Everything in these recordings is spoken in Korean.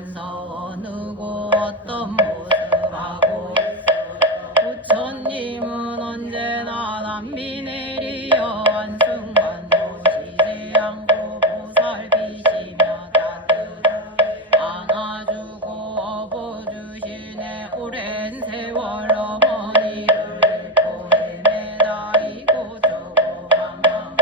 만서 어느 곳 어떤 모습하고 부처님은 언제나 남비 내리어 한순간도 쉬지 않고 보살피시며 따뜻 안아주고 업어주시네. 오랜 세월 어머니를 보내매다 이곳저곳 방황하다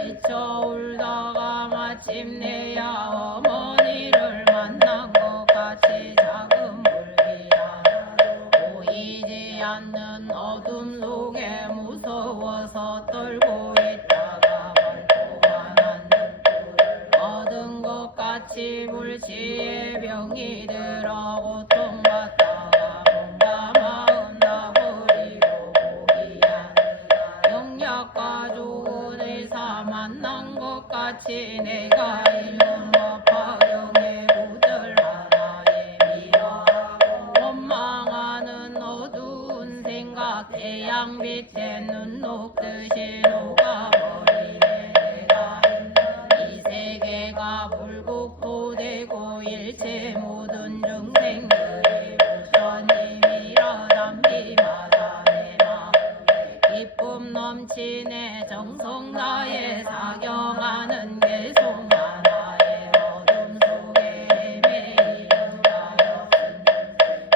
지쳐 울다가 마침내야 어머니를 만난 것 같이 작은 불빛 보이지 않는 어둠 속에 무서워서 떨고 있다가 발포한 눈물을 얻은 것 같이 불치에 병이 들어 고통받다가 뭔가 마음 나버리고 고귀한 영약과 좋은 의사 만난 것 같이 내가 읽은 법 파경에 구절 하나에 미워하고 원망하는 어두운 생각 태양빛에 눈 녹듯이 녹아버리네. 내가 있는 이 세계가 불국토되고 일체 모든 중생들이 부처님이라 담비마다 내 마음에 기쁨 넘치네. 정성 다해 사경하는 개송 하나의 어둠 속에 헤매이는가요.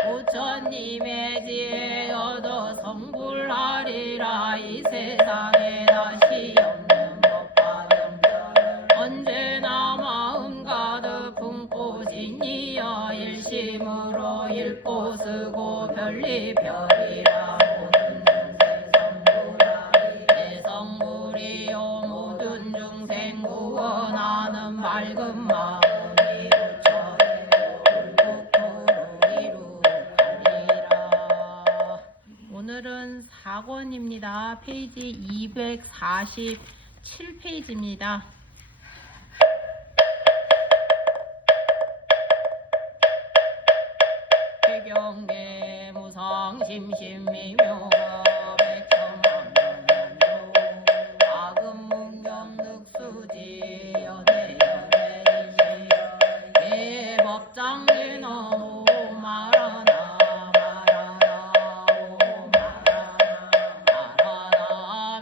부처님의 지혜 얻어 성불하리라. 이 세상에 다시 없는 법화경전을 언제나 마음 가득 품고 진이여 일심으로 읽고 쓰고 별리별이라. 모든 중생 성불하리 내 성불이요 모든 중생 구원하는 맑은 마음이 부처되고 불국토를 이루가리라. 오늘은 4권입니다. 페이지 247페이지입니다. 배경계 무상 심심미묘가 백성만만만도 악은 문경 늑수지 연애연애지시 대법장지 너무 말하나 말하나 오 말하나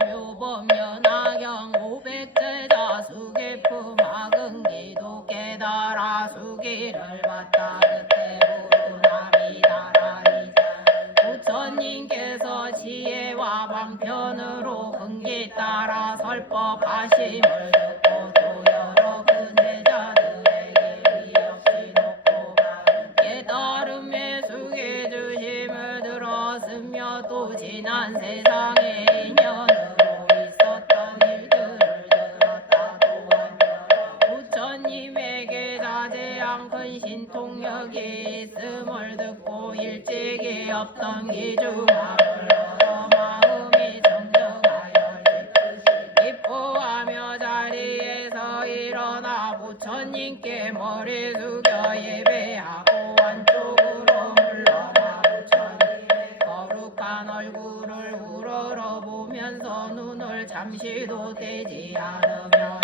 묘법 연하경 500제자 수계품 악은 기도 깨달아 수기를 받다 그때 부처님께서 지혜와 방편으로 흥기 따라 설법하심을 듣고 또 여러 근대자들에게 의없이 놓고 깨달음에 숙여주심을 들었으며 또 지난 세상에 인연으로 있었던 일들을 들었다. 또한 부처님에게 자제한 큰 신통력이 있음을 듣고 일찍이 없던 기중함을 얻어 마음이 정정하여 기뻐하며 자리에서 일어나 부처님께 머리 숙여 예배하고 안쪽으로 물러나 부처님의 거룩한 얼굴을 우러러보면서 눈을 잠시도 떼지 않으며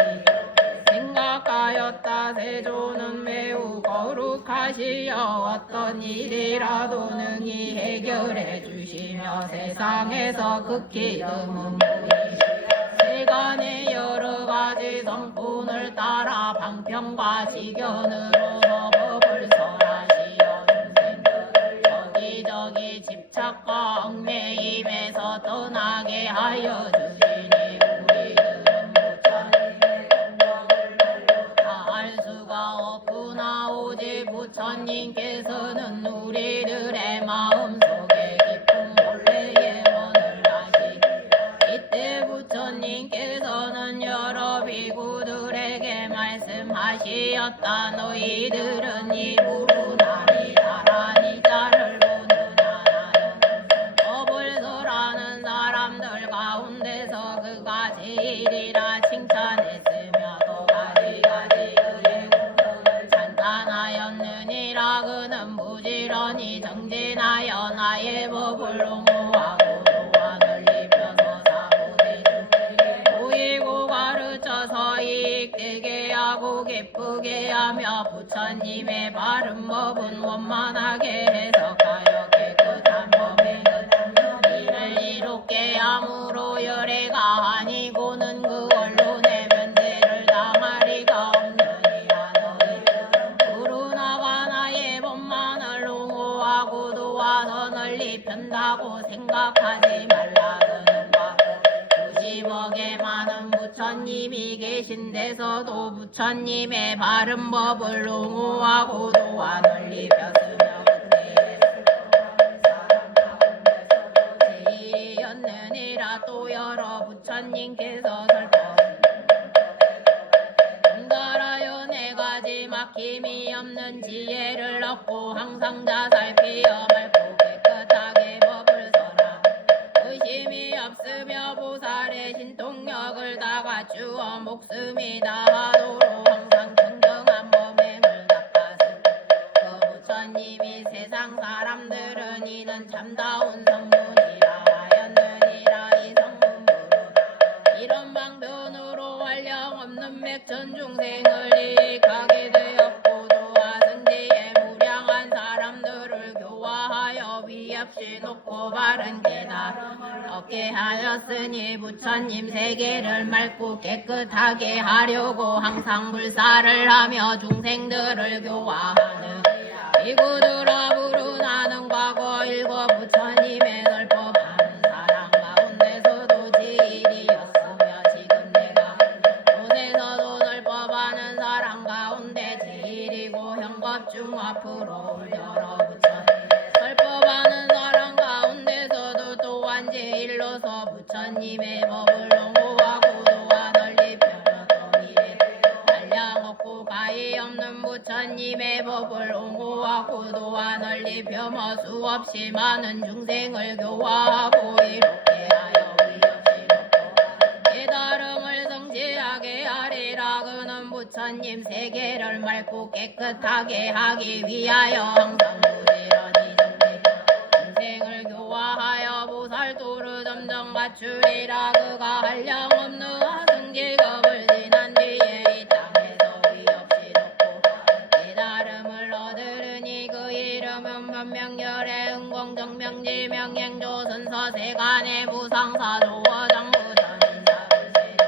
생각하였다. 세조는 매우 거룩하시여 어떤 일이라도 능히 해결해 주시며 세상에서 극히 드문 분이시여 세간의 여러 가지 성분을 따라 방편과 지견으로 법을 설하시어 중생들을 여기저기 집착과 얽매임에서 떠나게 하여 주시니 우리들은 부처님의 알 수가 없구나. 오직 부처님께서는 우리들의 마음속에 깊은 본래의 원을 아시니 이때 부처님께서는 여러 비구들에게 말씀하시었다. 너희들은 입으로 나를 잘하니 자를 보느냐. 나는 법을 설하는 사람들 가운데서 그가 제일이라 칭찬했으며 또 가지가지 그의 공덕을 찬탄하였느니라. 그는 부지런히 정진하여 나의 법을 옹호하고 도안을 입혀서 사무대 중에게 보이고 가르쳐서 이익되게 하고 기쁘게 하며 부처님 부처님의 바른 법은 원만하게 해석하여 깨끗한 법에 이를 이롭게 함으로 열애가 아니고는 그 언론의 면제를 당하리가 없느니라. 너희 그러나가 나의 법만을 옹호하고 도와서 널리 편다고 생각하지 말라. 그는과 90억의 많은 부처님이 계신 데서도 부처님의 바른 법을 옹호하고 도와 널리 폈으며 제일이었느니라. 또 여러 부처님께서 설법하여 네 가지 막힘이 없는 지혜를 얻고 항상 자살피어 맑고 깨끗하게 법을 설하. 의심이 없으며 보살의 신통력을 다 갖추어 목숨이 다하도록 항상 정정한 법행을 닦았으며 그 부처님이 세상 사람들은 이는 참다운 성문이라 하였느니라. 이 성문으로 이런 방편으로 한량없는 맥천 중생을 이익하게 되었고 또한 승지에 무량한 사람들을 교화하여 위없이 높고 바른 깨달음을 얻게 하였으니 부처님 세계를 맑고 깨끗하게 하려고 항상 불사를 하며 중생들을 교화하는 이구들아 부르나는 과거 일곱 부처님의 설법하는 사람 가운데서도 제일이었으며 지금 내가 돈에서도 설법하는 사람 가운데 제일이고 현법 중 앞으로 올 여러 부처님 설법하는 사람 가운데서도 또한 제일로서 부처님의 법을 옹호하고 도와 널리 펴며 또 이래 한량 없고 가히 없는 부처님의 법을 옹호하고 도와 널리 펴며 수없이 많은 중생을 교화하고 이렇게 하여 위없이 높고 깨달음을 성취하게 하리라. 그는 부처님 세계를 맑고 깨끗하게 하기 위하여 항상 부지런히 중생을 교화하여 보살도를 점점 갖추리라. 그가 한량없는 하승직업을 지난 뒤에 이 땅에서 위없이 높고 깨달음을 얻으르니 그 이름은 변명열애 은공정명지 명행조선서 세간의 무상사조와 장부전인자불세조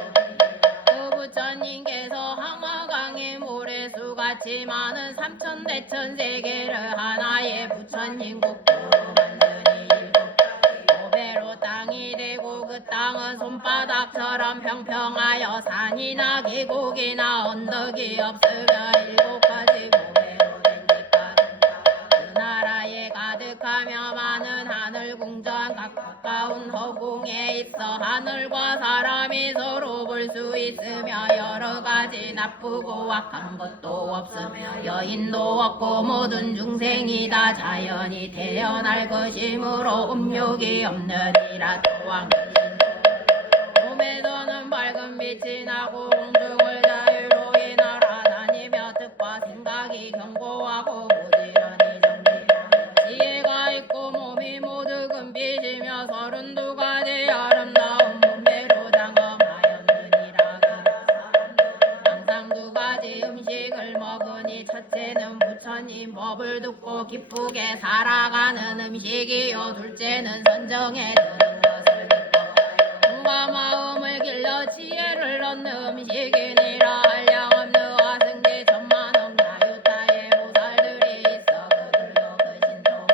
그 부처님께서 항아강의 모래수같이 많은 삼천대천 세계를 하나의 부처님 국도로 만드니 일곱 배로 땅이 되고 그 땅은 손바닥처럼 평평하여 산이나 계곡이나 언덕이 없으며 일곱 가지 고배로 되니까 그 나라에 가득하며 많은 하늘 궁전 각 가까운 허공에 있어 하늘과 사람이 서로 볼 수 있으며 여러 가지 나쁘고 악한 것도 없으며 여인도 없고 모든 중생이 다 자연히 태어날 것이므로 음욕이 없느니라. 또한 몸에서는 밝은 빛이 나고 공중을 자유로 날아다니며 뜻과 생각이 견고하고 부지런히 정진하며 지혜가 있고 몸이 모두 금빛이며 32가지 아름다운 몸매로 장엄하였느니라. 항상 2가지 음식을 먹으니 첫째는 부처님 법을 듣고 기쁘게 살아가는 음식이요 둘째는 선정해 드는 것을 몸과 마음을 길러 지혜를 얻는 음식이니라. 한량없는 화승지 천만억 나유타의 보살들이 있어 그들도 그 신통을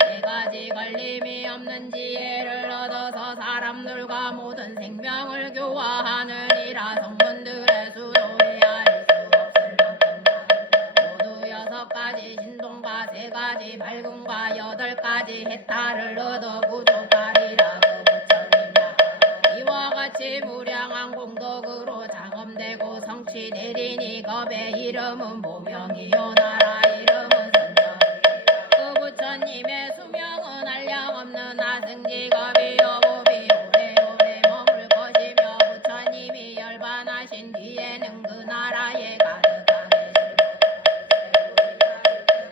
4가지 걸림이 없는 지혜를 얻어서 사람들과 모든 생명을 교화하느니라. 성문들의 수도 헤아릴 수 없을 만큼 모두 6가지 신동과 3가지 발군과 8가지 해탈을 얻어 부족하리라. 그 부처님이야 이와 같이 무량한 공덕으로 장엄되고 성취되리니 겁의 이름은 보명이요 나라 이름은 선정 그 부처님의 수명은 한량없는 하승직업이요 법이 오래오래 머물 것이며 부처님이 열반하신 뒤에는 그 나라에 가득하게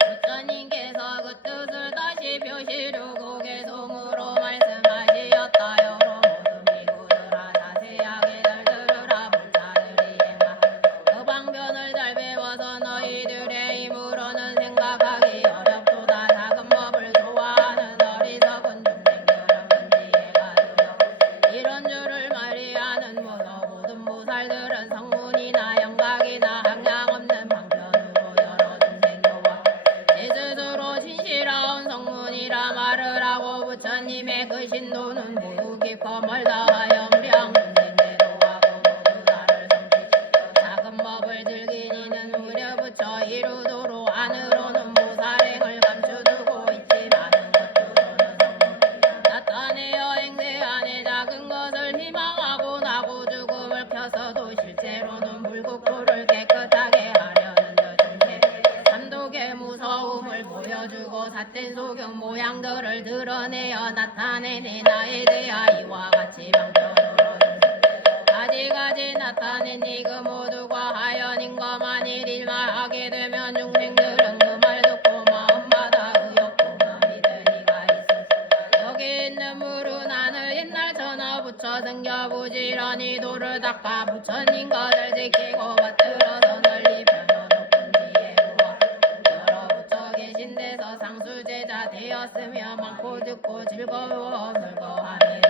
부처님께서 그 뜻을 다시 표시르고 개송으로 말씀하시었다. 여러 모든 비구들아 자세하게 잘 들으라. 불자들이 행하 그 방편을 잘 배워서 너희들의 힘으로 처음을 보여주고 삿된 소경 모양들을 드러내어 나타내니 나에 대하 이와 같이 방편으로 가지가지 나타내니 그 모두가 하연인가 만일 일만 하게 되면 중생들은 그 말 듣고 마음마다 의욕부가 믿으니가 있었으나 여기 있는 물은 하늘 옛날 전어 부처 등겨 부지런히 돌을 닦아 부처님 것을 지키고 받들어서 널리 펴놓은 뒤에 부어 여러 부처 계신 데서 상수제자 되었으며 많고 듣고 즐거워 즐거워하며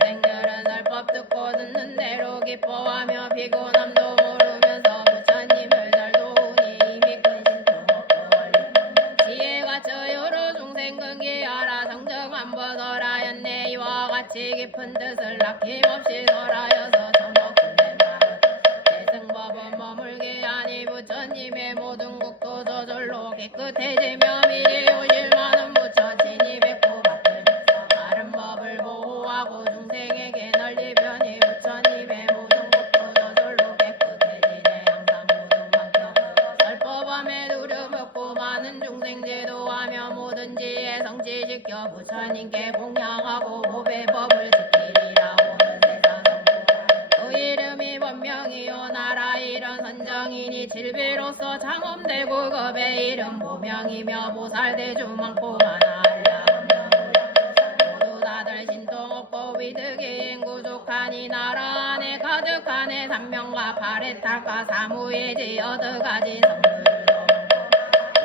중생들은 설법 듣고 듣는 대로 기뻐하며 피곤함도 모르면서 부처님을 잘 도우니 이미 큰 신통 없고 원리 지혜가 저 여러 중생 근기하라 성정한 벗어라였네 이와 같이 깊은 뜻을 아낌없이 설하여서 전어 군대 말은 대승법은 머물게 하니 부처님의 모든 국도 저절로 깨끗해지며 미리 오실 많은 부처 진이 뵙고 받들 바른 법을 보호하고 중생에게 널리 편히 부처님의 모든 국도 저절로 깨끗해지네 항상 모든 방평 설법함에 누려먹고 많은 중생 제도하며 모든 지혜 성취시켜 부처님께 공양하고 보배법을 지키리라 오는 세상 그 이름이 법명이요 나라 이런 선정이니 질비로서 장엄대고 급의 이름 보명이며 보살대주 많고 많아하리라 모두 다들 신통 없고 위득이 인구족하니 나라 안에 가득하네 삼명과 파레탈과 사무예지 여덟가지 성들도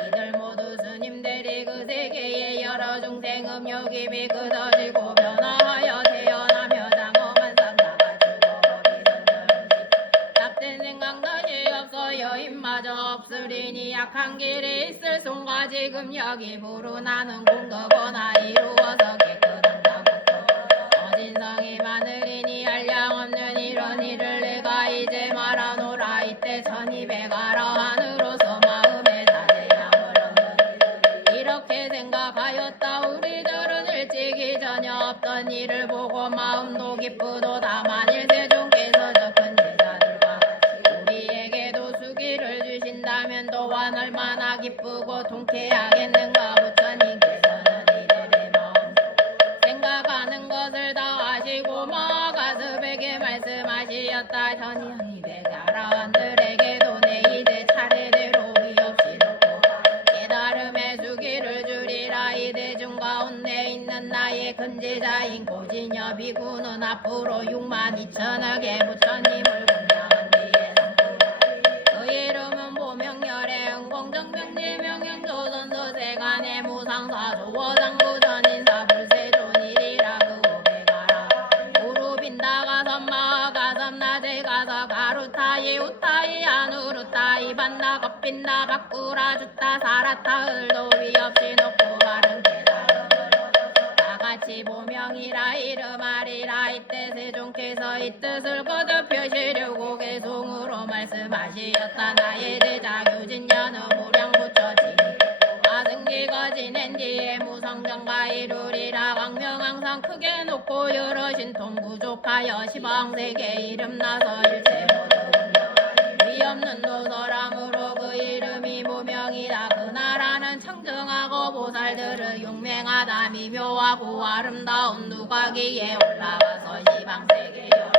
이들 모두 스님들이 그 세계의 여러 중생 음욕입이 그더지고 변화하여 태어나며 장엄한 상사가 주고 이런저런지 잡된 생각나지 없어 여인마저 없으리니 약한 길에 있을 손과 지금 여기 부르나는 공덕거나 이루어서 깨끗한 자국도 어진성이 많으리니 한량 없는 이런 일을 내가 이제 말하노라 이때 천이백아라 하늘로서 마음에 다대양을 얻는 이렇게 생각하였다 우리들은 일찍이 전혀 없던 일을 보고 마음도 기쁘도 다만 일세존께서 저 큰 제자들과 우리에게도 수기를 주신다면 또한 얼마나 기쁘고 통쾌하겠는가 부처님께서는 이들의 마음 생각하는 것을 다 아시고 마가스에게 말씀하시었다 전이 백아라한들에게도 내 이제 차례대로 위없이 놓고 깨달음의 수기를 주리라 이대 중 가운데 있는 나의 큰 제자인 고진여 비구는 앞으로 62,000억의 부처님을 공양한 뒤에 그 이름은 보명열의 응공정명지 명행조선도 세간의 무상사 조어장구 전인사 불세존일이라 그 오백아라 우루빈다가 섬마가 섬나제 가서 가루타이 우타이 아누루타이 반나 겁빈다 바꾸라 주타 사라타 을도 위없이 놓고 바른 깨달음으로 다같이 보명이라 이름하리라 이때 세존께서 이 뜻을 거듭 펴시려고 개송으로 말씀하시었다 나의 제자 교진녀는 무량부처지니 화승지가 지낸 뒤에 무성정가 이루리라 광명 항상 크게 놓고 여러 신통 부족하여 시방세계 이름 나서 일체 모두 위없는 도서람으로 그 이름이 무명이라 그 나라는 청정하고 보살들을 용맹하다 미묘하고 아름다운 누각위에 올라가서 시방세계여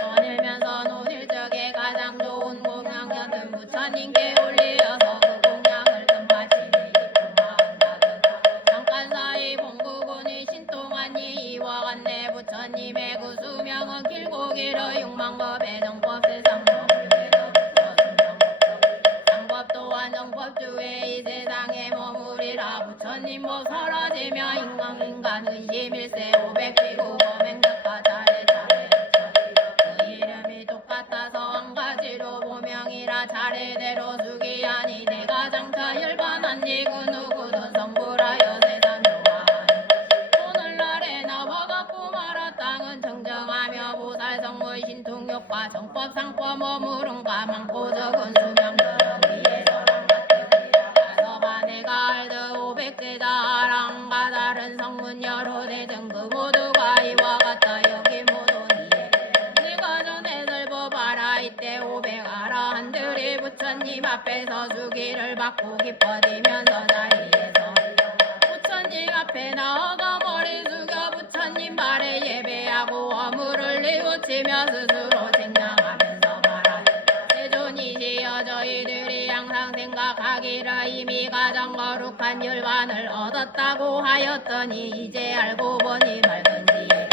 거닐면서 논일적에 가장 좋은 공양여든 부처님께 올리어서 그 공양을 뜸마치니 기쁨하온다든 잠깐 사이 본구군이 신통하니 이와 같네 부처님의 그 수명은 길고 길어 6만겁의 정법 세상 정법 또한 정법주에 이 세상에 머무리라 부처님 뭐 사라지며 인간 의심일세 500피고 범행작가 차례차례 그 이름이 똑같아서 한 가지로 보명이라 차례대로 수기하니 내가 장차 열반한 이그 누구든 성불하여 세상 좋아하니 오늘날에 나와 갖고 말아 땅은 정정하며 보살 성물 신통욕과 정법 상법 머무른가 많고 적은 수명들은 위에서랑 같으리라 가서봐 내가 알듯 500세자 아랑과 다른 성문 여러 대등 그 모두가 하면서 주기를 받고 기뻐지면서 자리에서 부처님 앞에 나아가 머리 숙여 부처님 발에 예배하고 어물을 뉘우치며 스스로 쟁량하면서 말하되 세존이시여 저희들이 항상 생각하기를 이미 가장 거룩한 율반을 얻었다고 하였더니 이제 알고 보니 맑은지에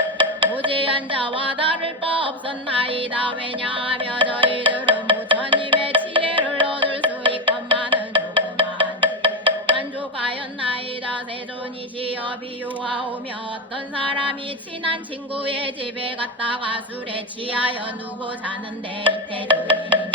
무지한 자와 다를 바 없었나이다. 왜냐하며 저희들은 부처님의 지혜를 얻을 수 있건만은 조그마한 만족하였나이다. 세존이시여 비유하오며 어떤 사람이 친한 친구의 집에 갔다가 술에 취하여 누워 자는데 이때 주인이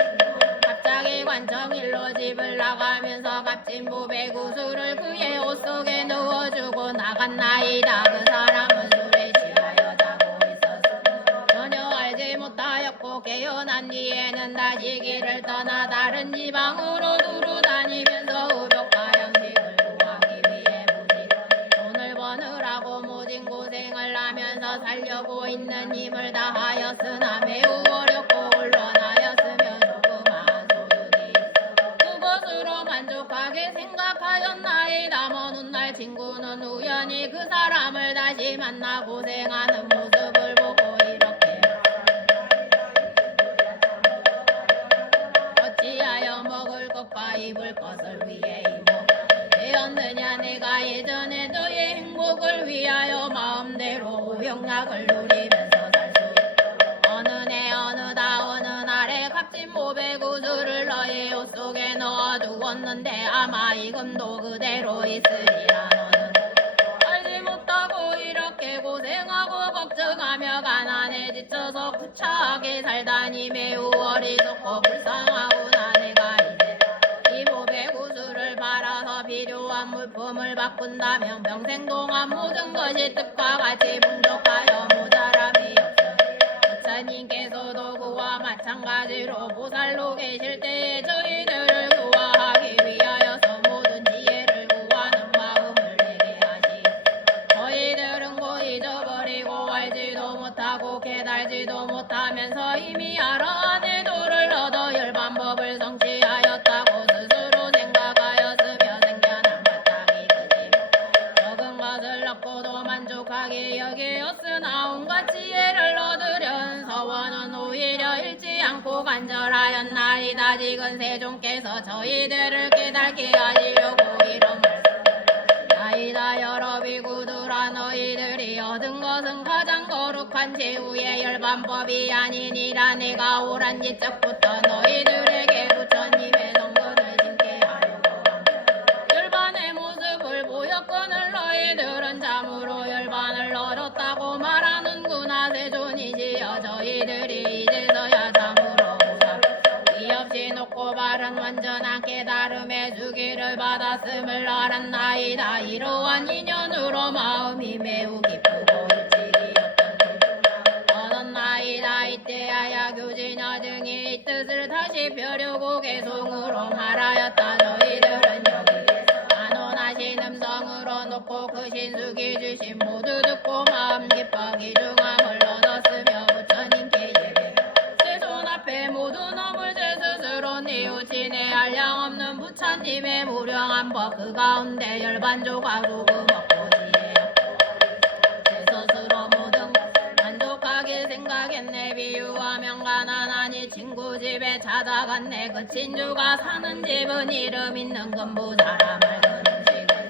갑자기 관청일로 집을 나가면서 값진 보배구슬을 그의 옷 속에 넣어주고 나갔나이다. 그 사람은 술에 취하여 자고 있었으므로 전혀 알지 못하였고 깨어난 뒤에는 다시 길을 떠나 다른 지방으로 두루 다니면서 의복과 양식을 구하기 위해 무지 돈을 버느라고 모진 고생을 하면서 살려고 있는 힘을 다하였으나 매우 어렵고 곤란하였으며 조그마한 소유지 그것으로 만족하게 생각하였나이다. 먼 훗날 친구는 우연히 그 사람을 다시 만나 고생하는 모습을 보고 이렇게 어찌하여 먹을 것과 입을 것을 위해 되었느냐. 내가 예전에 너의 행복을 위하여 마음대로 오용약을 누리면서 살 수 있고 어느 내 어느 다 어느 날에 값진 모배구슬을 너의 옷 속에 넣어두었는데 아마 이금도 그대로 있으리라. 너는 알지 못하고 이렇게 고생하고 걱정하며 가난에 지쳐서 구차하게 살다니 매우 어리석고 불쌍하구나. 내가 이제 이 보배구슬을 팔아서 필요한 물품을 바꾼다면 평생 동안 모든 것이 뜻과 같이 풍족하여 모자람이 없어. 부처님께서도 그와 마찬가지로 보살로 계실 때에 저희들을 구하기 위하여서 모든 지혜를 구하는 마음을 내게 하시 저희들은 곧 잊어버리고 알지도 못하고 깨달지도 못하면서 이미 알아내 도를 얻어 열반법을 성취하였다고 스스로 생각하였으며 생겨난 바탕이 크지 적은 것을 얻고도 만족하게 여기었으나 온갖 지혜를 얻으려는 서원은 오히려 잃지 않고 간절하였나이다. 지금 세존께서 저희들을 깨닫게 하시려고 이런 나이다. 여러 비구들아 너희들이 얻은 것은 가장 거룩한 제후의 열반법이 아니니라. 내가 오란 지적부터 너희들에게 부처님의 성근을 심게 하려고 열반의 모습을 보였거늘 너희들은 참으로 열반을 얻었다고 말하는구나. 세존이시여 저희들이 이제서야 참으로 이 없이 높고 바른 완전한 깨달음의 주기를 받았음을 알았나이다. 이러한 인연으로 마음이 매우 기쁘고 일찍이었던 얻었나이다. 이때야 교진여 등이 이 뜻을 다시 펴려고 개송으로 말하였다. 저희들은 여기 안온하신 음성으로 놓고 그 신수기 주신 모두 듣고 마음 기뻐 기중함을 얻었으며 부처님께 예배 세존 앞에 모두 넘을 제 스스로 뉘우치네. 한량없는 부처님의 무량한 법 그 가운데 열반조가로 그 먹고 지혜였고 제 스스로 모든 만족하게 생각했네. 비유하면 가난하니 친구 집에 찾아갔네. 그 친구가 사는 집은 이름 있는 금부자라 맑은 음식을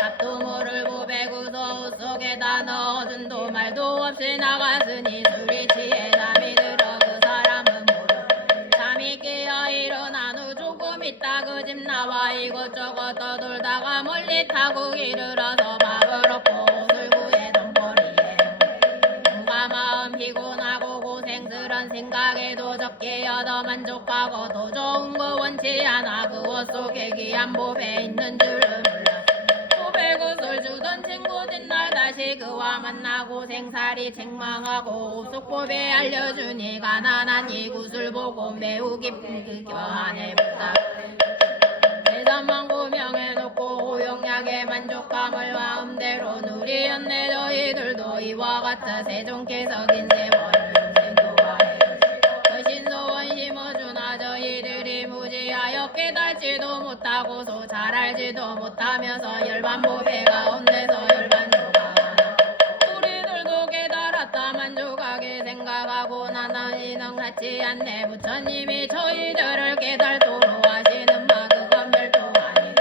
밥도 모를 보배구도 옷 속에다 넣어준 도 말도 없이 나갔으니 술이 취해 잠이 들어 그 사람은 모두 잠이 깨어 일어난 후 조금 있다 그 집 나와 이것저것 떠돌다가 멀리 타고 길을 얻어 밥을 얻고 옷을 구해 돈벌이에 몸과 마음 피곤하고 고생스런 생각에도 적게 얻어 만족하고 더 좋은 거 원치 않아 그 옷 속에 귀한 보배 있는 줄을 몰라. 보배굿을 주던 친구 뒷날 다시 그와 만나고 생살이 책망하고 옷속보배 알려주니 가난한 이 굿을 보고 매우 기쁜 그 교환에 부탁 대담만 고명해놓고 오용약에 만족감을 마음대로 누리었네. 저희들도 이와 같아 세존께서 긴 세월을 생교하여 그 신소원 심어주나 저희들이 무지하여 깨달지 생각하고서 잘 알지도 못하면서 열반보배 가운데서 열반조가 우리들도 깨달았다 만족하게 생각하고 나나이는 같지 않네. 부처님이 저희들을 깨달도록 하시는 마그건 별도 아니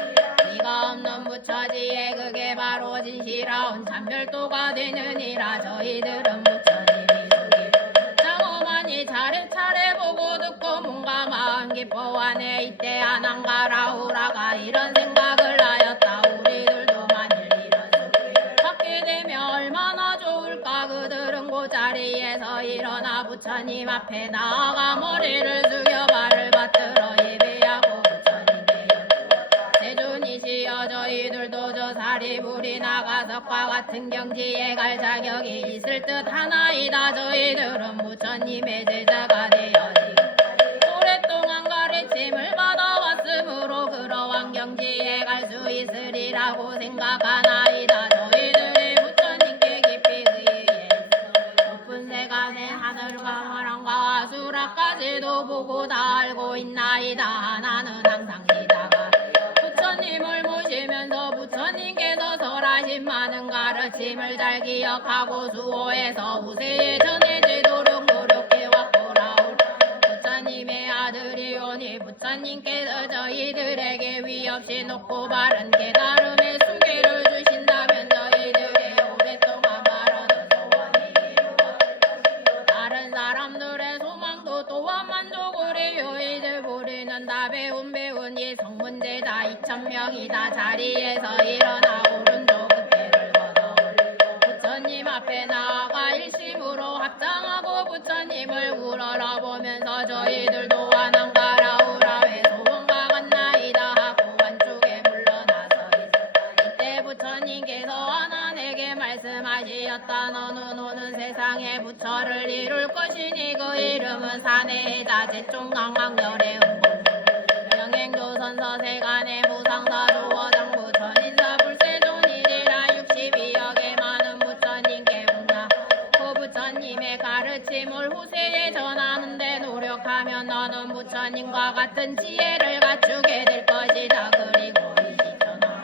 네가 없는 부처지에 그게 바로 진실하온 참별도가 되느니라. 저희들은 부처님이 주기 장엄하니 차례차례 보고 듣고 뭔가 마음 기뻐하네. 이때 아난가라우라가 이런 생각을 하였다. 우리들도 만일 이런 받게 되면 얼마나 좋을까. 그들은 그 자리에서 일어나 부처님 앞에 나아가 머리를 숙여 발을 받들어 예배하고 부처님께 대준이시여 저희들도 저 사리불이 나가석과 같은 경지에 갈 자격이 있을 듯 하나이다. 저희들은 부처님의 제자가 되어지 오랫동안 가르침을 받아왔으므로 그러한 경지에 갈 수 있으리라고 생각하나이다. 저희들이 부처님께 깊이 의해 높은 세간의 하늘과 화랑과 아수라까지도 보고 다 알고 있나이다. 나는 항상 이다가 부처님을 모시면서 부처님께서 설하신 많은 가르침을 잘 기억하고 수호해서 후세에 전해지도록 노력해왔고라. 부처님의 아들이오니 부처님께서 저희들에게 위 없이 높고 바른 깨달음의 수계를 주신다면 저희들의 오랫동안 바라던 소원이 이루어 다른 사람들의 소망도 또한 만족을 해요. 이들 우리는 다 배운 이 성문제자 2000명이다. 자리에서 일어나 오른쪽 어깨를 걷어 부처님 앞에 나아가 일심으로 합장하고 부처님을 우러러보면서 저희들도 아난가라우라 왜 소원과 같나이다 하고 안쪽에 물러나서 있었다. 이때 부처님께서 아난에게 말씀하시었다. 너는 오는 세상에 부처를 이룰 것이니 그 이름은 사내에다 제총강왕열의 영행조선서 세간의 무상사조 어장부 천인사 불세존이지라 62억의 많은 부처님께 웅나 그 부처님의 가르침을 후세에 전하는데 노력하면 너는 부처님과 같은 지혜를 갖추게 될 것이다. 그리고 이시천하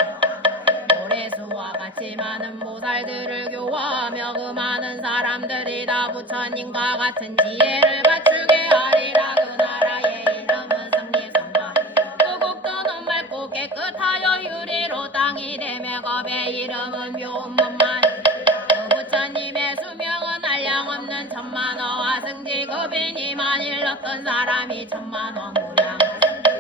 모래수와 같이 많은 보살들을 교화하며 그 많은 사람들이 다 부처님과 같은 지혜를 갖추게 하리라. 그 나라의 이름은 성리성과 그 맑고 깨끗하여 유리로 땅이 되며 겁의 이름은 묘음문만 그 부처님의 수명은 한량없는 천만어와 승지 겁이니 만일 어떤 사람이 천만어 무량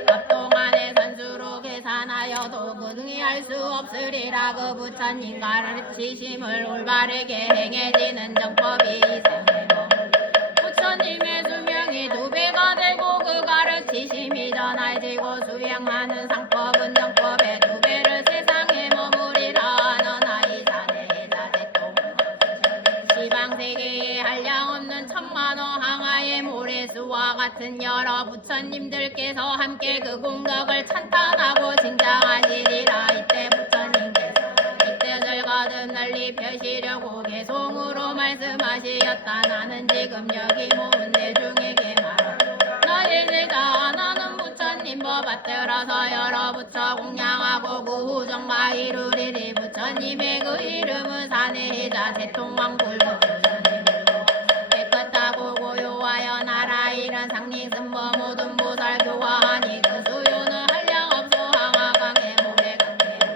합동안의 선수로 계산하여도 그 등이 할 수 없으리라. 그 부처님 가르치심을 올바르게 행해지는 정법이 있으므로 부처님의 수명이 2배가 되고 그 가르치심이 전해지고 수행하는 상법은 정법의 2배를 세상에 머무리라. 너나 이 자네의 자제통 시방세계에 한량없는 천만어 항아의 모래수와 같은 여러 부처님들께서 함께 그 공덕을 찬탄하고 칭찬하시리라. 이때 부처님께서 이 뜻을 거듭 널리 펴시려고 개송으로 말씀하시었다. 나는 지금 여기 모은 대중에게 말하라. 너희 제자 나는 부처님 법 받들어서 여러 부처 공양하고 그 후정과 이루리리. 부처님의 그 이름은 사내자 세통왕 불법 부처님이고 깨끗하고 고요하여 나라 이런 상리승법 모든 보살 교화하니 그 수요는 한량없어 항아강의 모래같게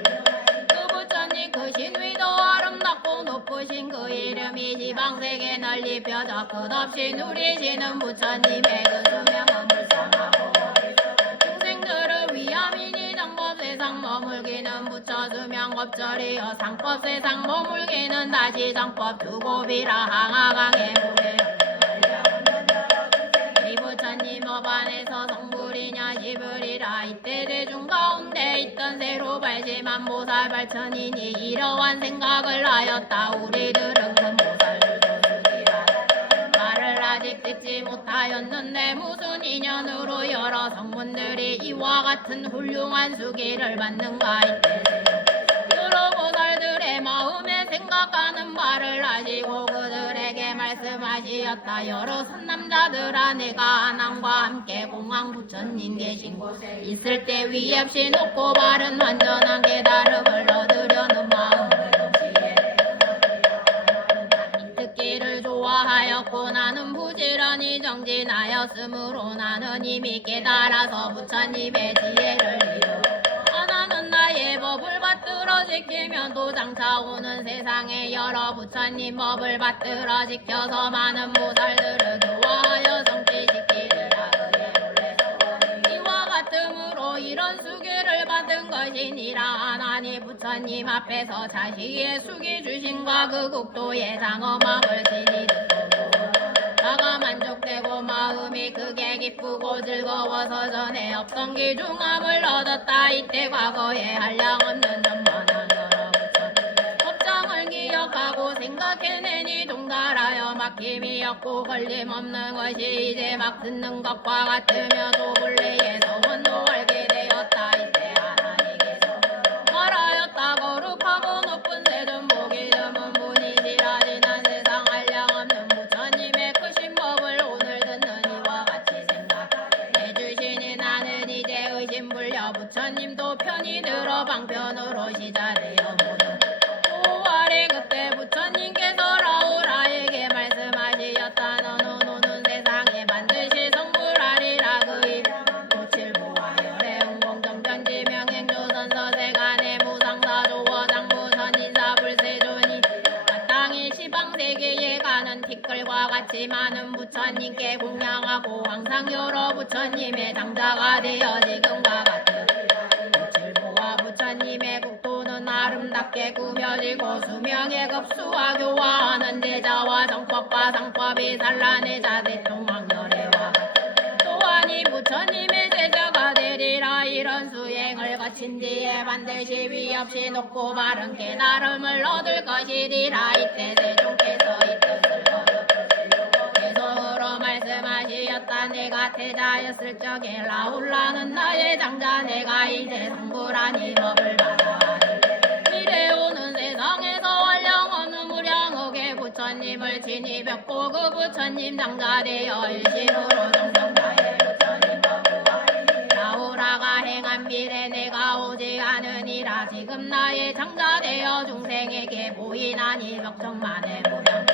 그 부처님 그 신위도 아름답고 높으신 그 이름이 지방세계 널리 펴져 끝없이 누리시는 부처님의 그 수명은 불쌍하고 중생들을 위함이니 정법 세상 머물기는 부처 수명 법절이여 상법 세상 머물기는 다시 정법 두곱이라. 항아강의 모래 이 부처님 법 안에서 성불이냐 시불이라. 이때 대중 가운데 있던 새로 발심한 보살 발천이니 이러한 생각을 하였다. 우리들은 큰 보살들도 주지라 말을 아직 듣지 못하였는데 무슨 인연으로 여러 성문들이 이와 같은 훌륭한 수기를 받는가. 이때 여러 보살들의 마음에 생각하는 말을 하시고 그들에게 말씀하시 말씀하시었다. 여러 선남자들아 내가 아남과 함께 공황 부처님 계신 곳에 있을 때 위 없이 높고 바른 완전한 깨달음을 얻으려는 마음을 동시에 듣기를 좋아하였고 나는 부지런히 정진하였으므로 나는 이미 깨달아서 부처님의 지혜를 이루어 나는 나의 법을 받들어 지키면 또 장차 오는 세상에 여러 부처님 법을 받들어 지켜서 많은 모살들을 교화하여 성취시키리라. 그의 본래 이와 같으므로 이런 수기를 받은 것이니라. 하나님 부처님 앞에서 자식의 수기 주신과 그 국도의 장엄함을 친히 듣고 나가 만족되고 마음이 크게 기쁘고 즐거워서 전에 없던 기중함을 얻었다. 이때 과거에 한량없는 전만한 여러 부처 법장을 기억하고 생각해내니 동달하여 막힘이 없고 걸림없는 것이 이제 막 듣는 것과 같으며도 본래에서 원도 알게 되었다. 이때 하나님께서 말하였다. 거룩하고 높은 세존복이 드문 분이시라. 지난 세상 한량없는 부처님의 크신 법을 오늘 듣는 이와 같이 생각해 주시니 나는 이제 의심불려 부처님도 편히 들어 방편으로 시작되어 모든 오월이 그때 부처님께서 라우라에게 말씀하시었다. 너는 오는 세상에 반드시 성불하리라. 그의 도칠보와 열애운 공정변지 명행조선서 세간의 무상사조와 장무선인사 불세존이 마땅히 시방세계에 가는 티끌과 같이 많은 부처님께 공양하고 항상 여러 부처님의 장자가 되어 지금과 같은 도칠보와 부처님의 국도는 아름답게 꾸며지고 수명의 급수와 교화하는 제자와 정법과 상법이 산란의 자세 통황열애와 또한 이 부처님의 제자가 되리라. 이런 수행을 거친 뒤에 반드시 위 없이 높고 바른 깨달음을 얻을 것이리라. 이때 세존께서 이 뜻을 거듭 계속으로 말씀하시었다. 내가 태자였을 적에 라울라는 나의 장자 내가 이제 성불하니 법을 받아하니 미래 오는 세상에서 한량없는 무량억의 부처님을 친히 뵙고 그 부처님 장자 되어 일심으로 정성다해 부처님 법구하리. 라우라가 행한 미래 내가 오지 않으니라. 지금 나의 장자 되어 중생에게 보이나니 벽정만의 무량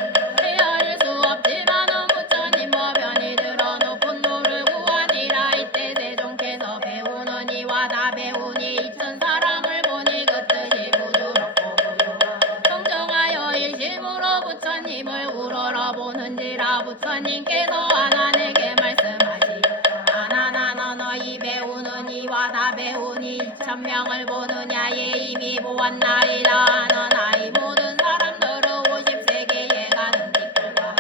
헤아릴 수 없지만은 부처님 법연이 들어 높은 도를 구하니라. 이때 세존께서 배우는 이와 다 배우니 이천 사람을 보니 그 뜻이 부드럽고 정정하여 일심으로 부처님을 우러러 보는지라. 부처님께서 하나님께 말씀하시 하나나 너희 배우는 이와 다 배우니 2,000명을 보느냐에 이미 보았나이다. 하나나 이 모든 사람들은 50세계에 가는 티끌과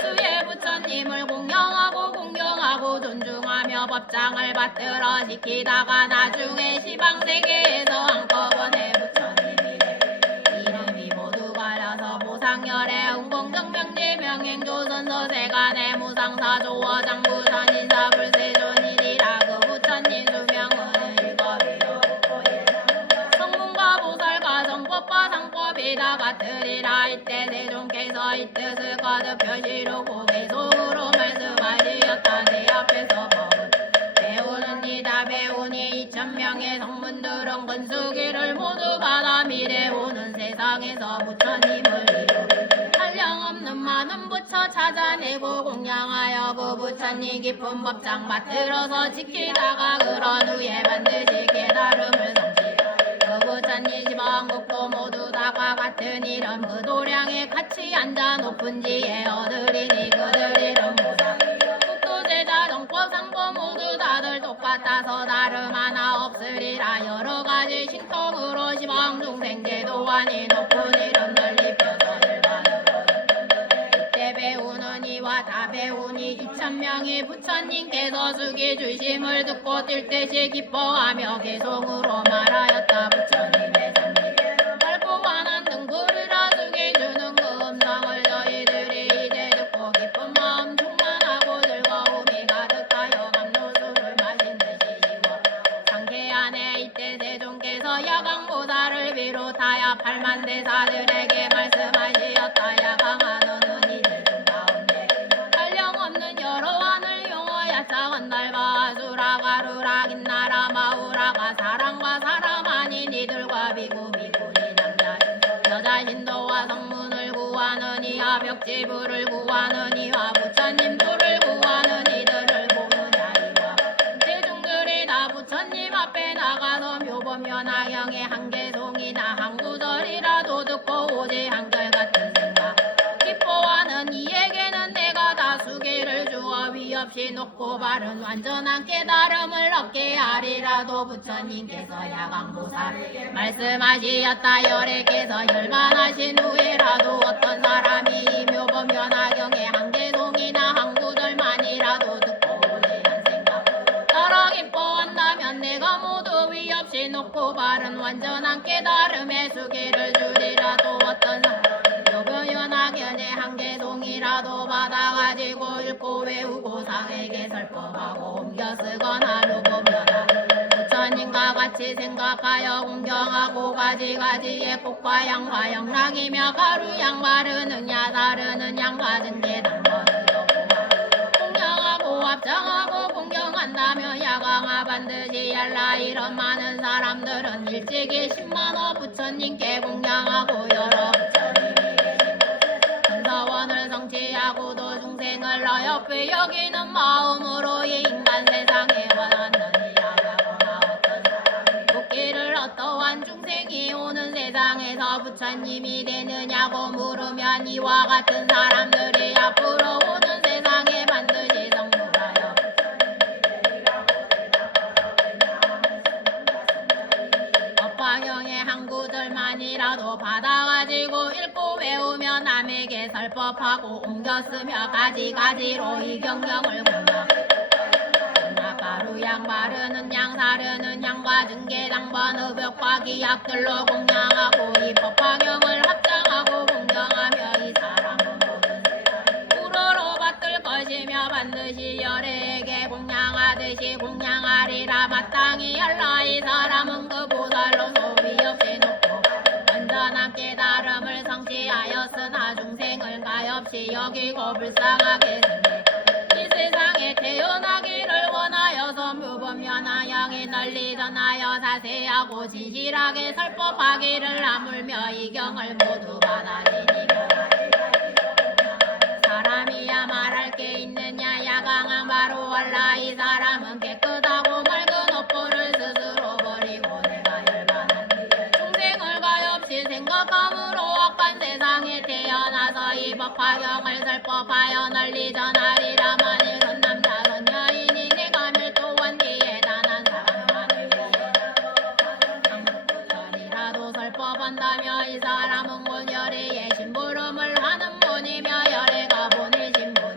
그의 부처님을 공경하고 공경하고 존중하며 법장을 받들어 지키다가 나중에 시방세계에서 한꺼번에 부처님이 이름이 모두 가려서 보상열애 응공정명제 명행조선서 세간의 무상사조와 장부선인사 불세존이니라. 그 부처님 수명은 일겁이요 성문과 보살과 성법과 상법이 다 같으리라. 이때 세존께서 이 뜻을 거듭 표시로 계속으로 말씀하시었다. 내 앞에서 법을 배우는 이다 배우니 2,000명의 성문들은 근수기를 모두 받아 미래 오는 세상에서 부처님을 이루리 한량없는 많은 부처 찾아내고 공양하여 그 부처님 깊은 법장 받들어서 지키다가 그런 후에 반드시 깨달음을 성취 그 부처님 지방국도 모두 다과 같은 이름 그 도량에 같이 앉아 높은 지에 얻으리니 그들 이름 모다 국도제자 정법 상법 모두 다들 똑같아서 다름 하나 없으리라. 여러가지 신통으로 시방중생제 도안이 높은 이름 널리 펴서 이때 배우는 이와 다 배우니 2,000명이 부처님께서 수기 주심을 듣고 뛸 듯이 기뻐하며 개송으로 말하였다. 부처님의 장님 밝고 환한 등불이라 수기 주는 그 음성을 저희들이 이제 듣고 기쁜 마음 충만하고 즐거움이 가득하여 감로수를 마신 듯이 시고 상쾌하네. 이때 세존께서 야광보살을 비롯하여 8만 대사들에게 말씀하시었다. 야광하는 이들 중 가운데 비고 비고니 남자 여자 신도와 성문을 구하는 이와 벽지부를 구하는 이와 부처님 도를 구하는 이들을 보느냐 이와 대중들이 다 부처님 앞에 나가서 묘범연화경의 한개송이나 한 구절이라도 듣고 오지 한결 같은 생각 기뻐하는 이에게는 내가 다수계를 주어 위없이 높고 바른 완전한 깨달음을 얻게 하리라도 부처님께서 야광보사 말씀하시었다. 열애께서 열반하신 후에라도 어떤 사람이 이 묘범연화경의 한개송이나 한 구절만이라도 듣고 오지 한 생각 따라 기뻐한다면 내가 모두 위없이 높고 바른 완전한 깨달음의 수기를 주리라도 어떤 사람 묘범연화경의 한개송이라도 받아가지고 읽고 외우고 상에게 설법하고 옮겨 쓰거나 묘범연화 부처님과 같이 생각하여 공경하고 가지가지의 꽃과 양과 영락이며 가루 양 바르는 야 다르는 양 받은 게 당번으로 공경하고 합장하고 공경한다며 야광아 반드시 할라. 이런 많은 사람들은 일찍이 10만호 부처님께 공경하고 여러 부처님이 계신 사원을 성취하고도 중생을 어여삐 여기는 마음으로 이 인간 세상에 원하는 복기를 어떠한 중생이 오는 세상에서 부처님이 되느냐고 물으면 이와 같은 사람들이 앞으로 오는 세상에 반드시 성불하여 법화경의 한 구절만이라도 받아가지고 읽고 외우며 남에게 설법하고 옮겨 쓰며 가지가지로 이 경경을 공경 가루 양 바르는 양 사르는 양과 증계당번 의벽과 기약들로 공양하고 이 법화경을 합장하고 공경하며 이 사람은 모든 우러로 받들 것이며 반드시 열애에게 공양하듯이 공양하리라. 마땅히 할라. 이 사람은 그 보살로 소위 없이 놓고 완전한 깨달음을 성취하였으나 중생을 가엾이 여기고 불쌍하게 생긴 이 세상에 태어나기를 원하여서 묘범연화경이 널리 전하여 자세하고 진실하게 설법하기를 아물며 이 경을 모두 받아들이니 사람이야 말할 게 있느냐. 야광아 바로 알라. 이 사람은 깨끗하고 맑은 업보를 스스로 버리고 내가 열반한 중생을 가엾이 생각함으로 악한 세상에 태어나서 이 법화경을 설법하여 널리 전하리라. 만일 선 남자 선 여인이 내가 멸도한 뒤에 단 한 사람만을 위해 한번이라도 설법한다며 이 사람은 곧 열애의 심부름을 하는 분이며 열애가 보내신 분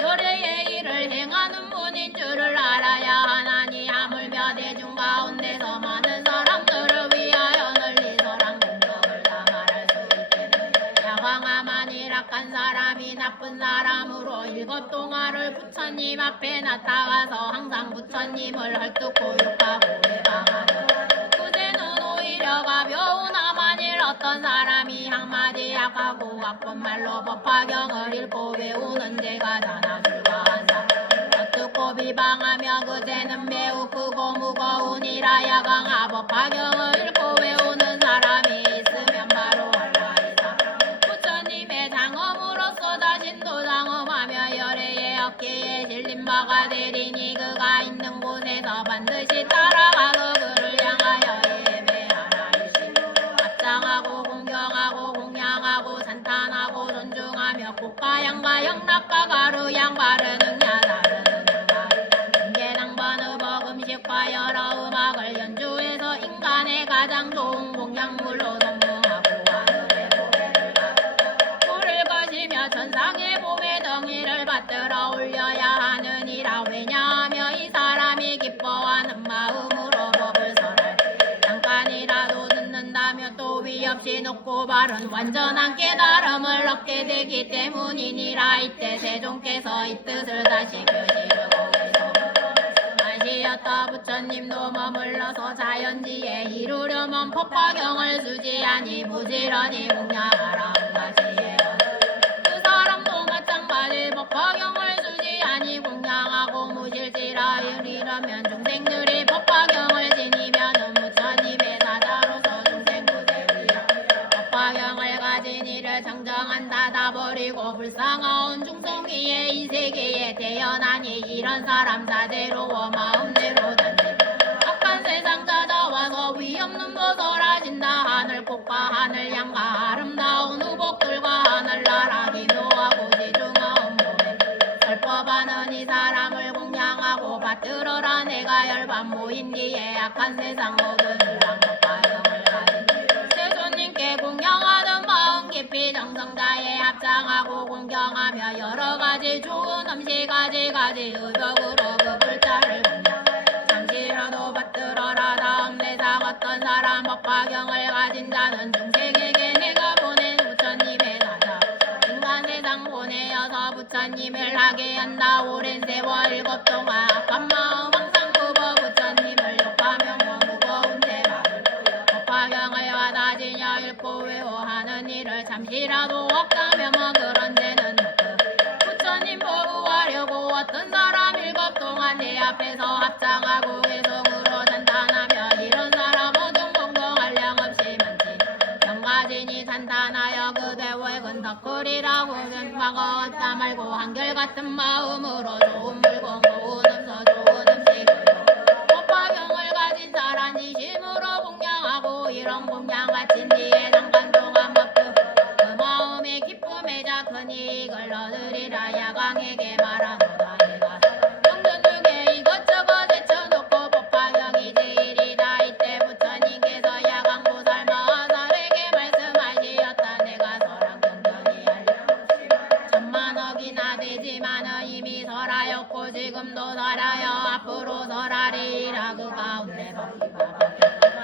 열애의 일을 행하는 분인 줄을 알아야 하나니 하물며 대중 가운데서 많은 사람들을 위하여 널리 설한 공덕을 다 말할 수 있겠느냐. 야광아 만일 악한 사람이 나쁜 사람으로 일곱 동화를 부처님 앞에 나타가서 항상 부처님을 헐뜯고 욕하고 외방하는 그대는 오히려 가벼우나 만일 어떤 사람이 한마디 약하고 악한 말로 법화경을 읽고 외우는 데가 자나 불과한다. 헐뜯고 비방하며 그대는 매우 크고 무거우니라. 야광아 법화경을 읽고 외우는 사람이 있으면 바로 알라이다. 부처님의 장엄으로서 자신도 장엄하며 열애의 어깨에 실린 바가 되리니 그가 있는 곳에서 반드시 따라가서 그를 향하여 예배하라. 합장하고 공경하고 공양하고 산탄하고 존중하며 꽃과 양과 영락과 가루 양 바르는 야 다르는 양과 인계당번 의복 음식과 여러 음악을 연주해서 인간의 가장 좋은 공양물로 선봉하고 하늘의 보배를 불을 것이며 천상의 봄의 덩이를 받들어 올려야 하느니라. 왜냐하며 이 사람이 기뻐하는 마음으로 법을 설할 잠깐이라도 듣는다며 또 위없이 높고 바른 완전한 깨달음을 얻게 되기 때문이니라. 이때 세종께서 이 뜻을 다시 교지르고 하시었다. 부처님도 머물러서 자연지에 이루려면 법화경을 수지하니 부지런히 공양하라. 그 사람도 마찬가지 법화경을 수지하니 공양하고 무실지라. 이러면 중생들이 법화경을 지니면 부처님의 사자로서 중생 불쌍하온 중동위에 이 세계에 태어나니 이런 사람 다대로워 마음대로 단지 악한 세상 찾아와서 위없는 벗어라진다 하늘 꽃과 하늘 양과 아름다운 우복들과 하늘나라 기묘하고 지중한 몸에 설법하는 이 사람을 공양하고 받들어라 내가 열반 모인 뒤에 악한 세상 모든 랑목과정을 가진 세존님께 공양하는 마음 깊이 정성다해 합장하고 공경하며 여러가지 좋은 음식 가지가지 의벽으로 그 불자를 공양 잠시라도 받들어라 다음 세상 어떤 사람 법화경을 가진 자는 중생에게 내가 보낸 부처님의 나다 인간 세상 보내어서 부처님을 하게 한다 오랜 세월 일곱 동안 악한 마음 항상 굽어 부처님을 욕하며 무거운 대마를 법화경을 받아지냐 읽고 외워하는 일을 잠시라도 없다며 그런 데는 부처님 보고하려고 어떤 사람 일곱 동안 내 앞에서 합장하고 개성으로 단탄하며 이런 사람 어둠 공경할 없이 많지 영가진이 단탄하여 그대의 근덕거리라고 생방어 얻다 말고 한결같은 마음으로 좋은 물건 좋은 음서 좋은 음식으로 법화경을 가진 사람 진심으로 공양하고 이런 공양 바친 뒤에 잠깐 동안 먹고 그 마음의 기쁨에 작은 이익을 얻으리라 야광에게 말하노라 내가 경전 중에 이것저것 제쳐놓고 법화경이 제일이다 이때 부처님께서 야광보살 마하살에게 말씀하시었다 내가 설한 경전이 알려 천만억이나 되지만은 이미 설하였고 지금도 설하여 앞으로 설하리라 그 가운데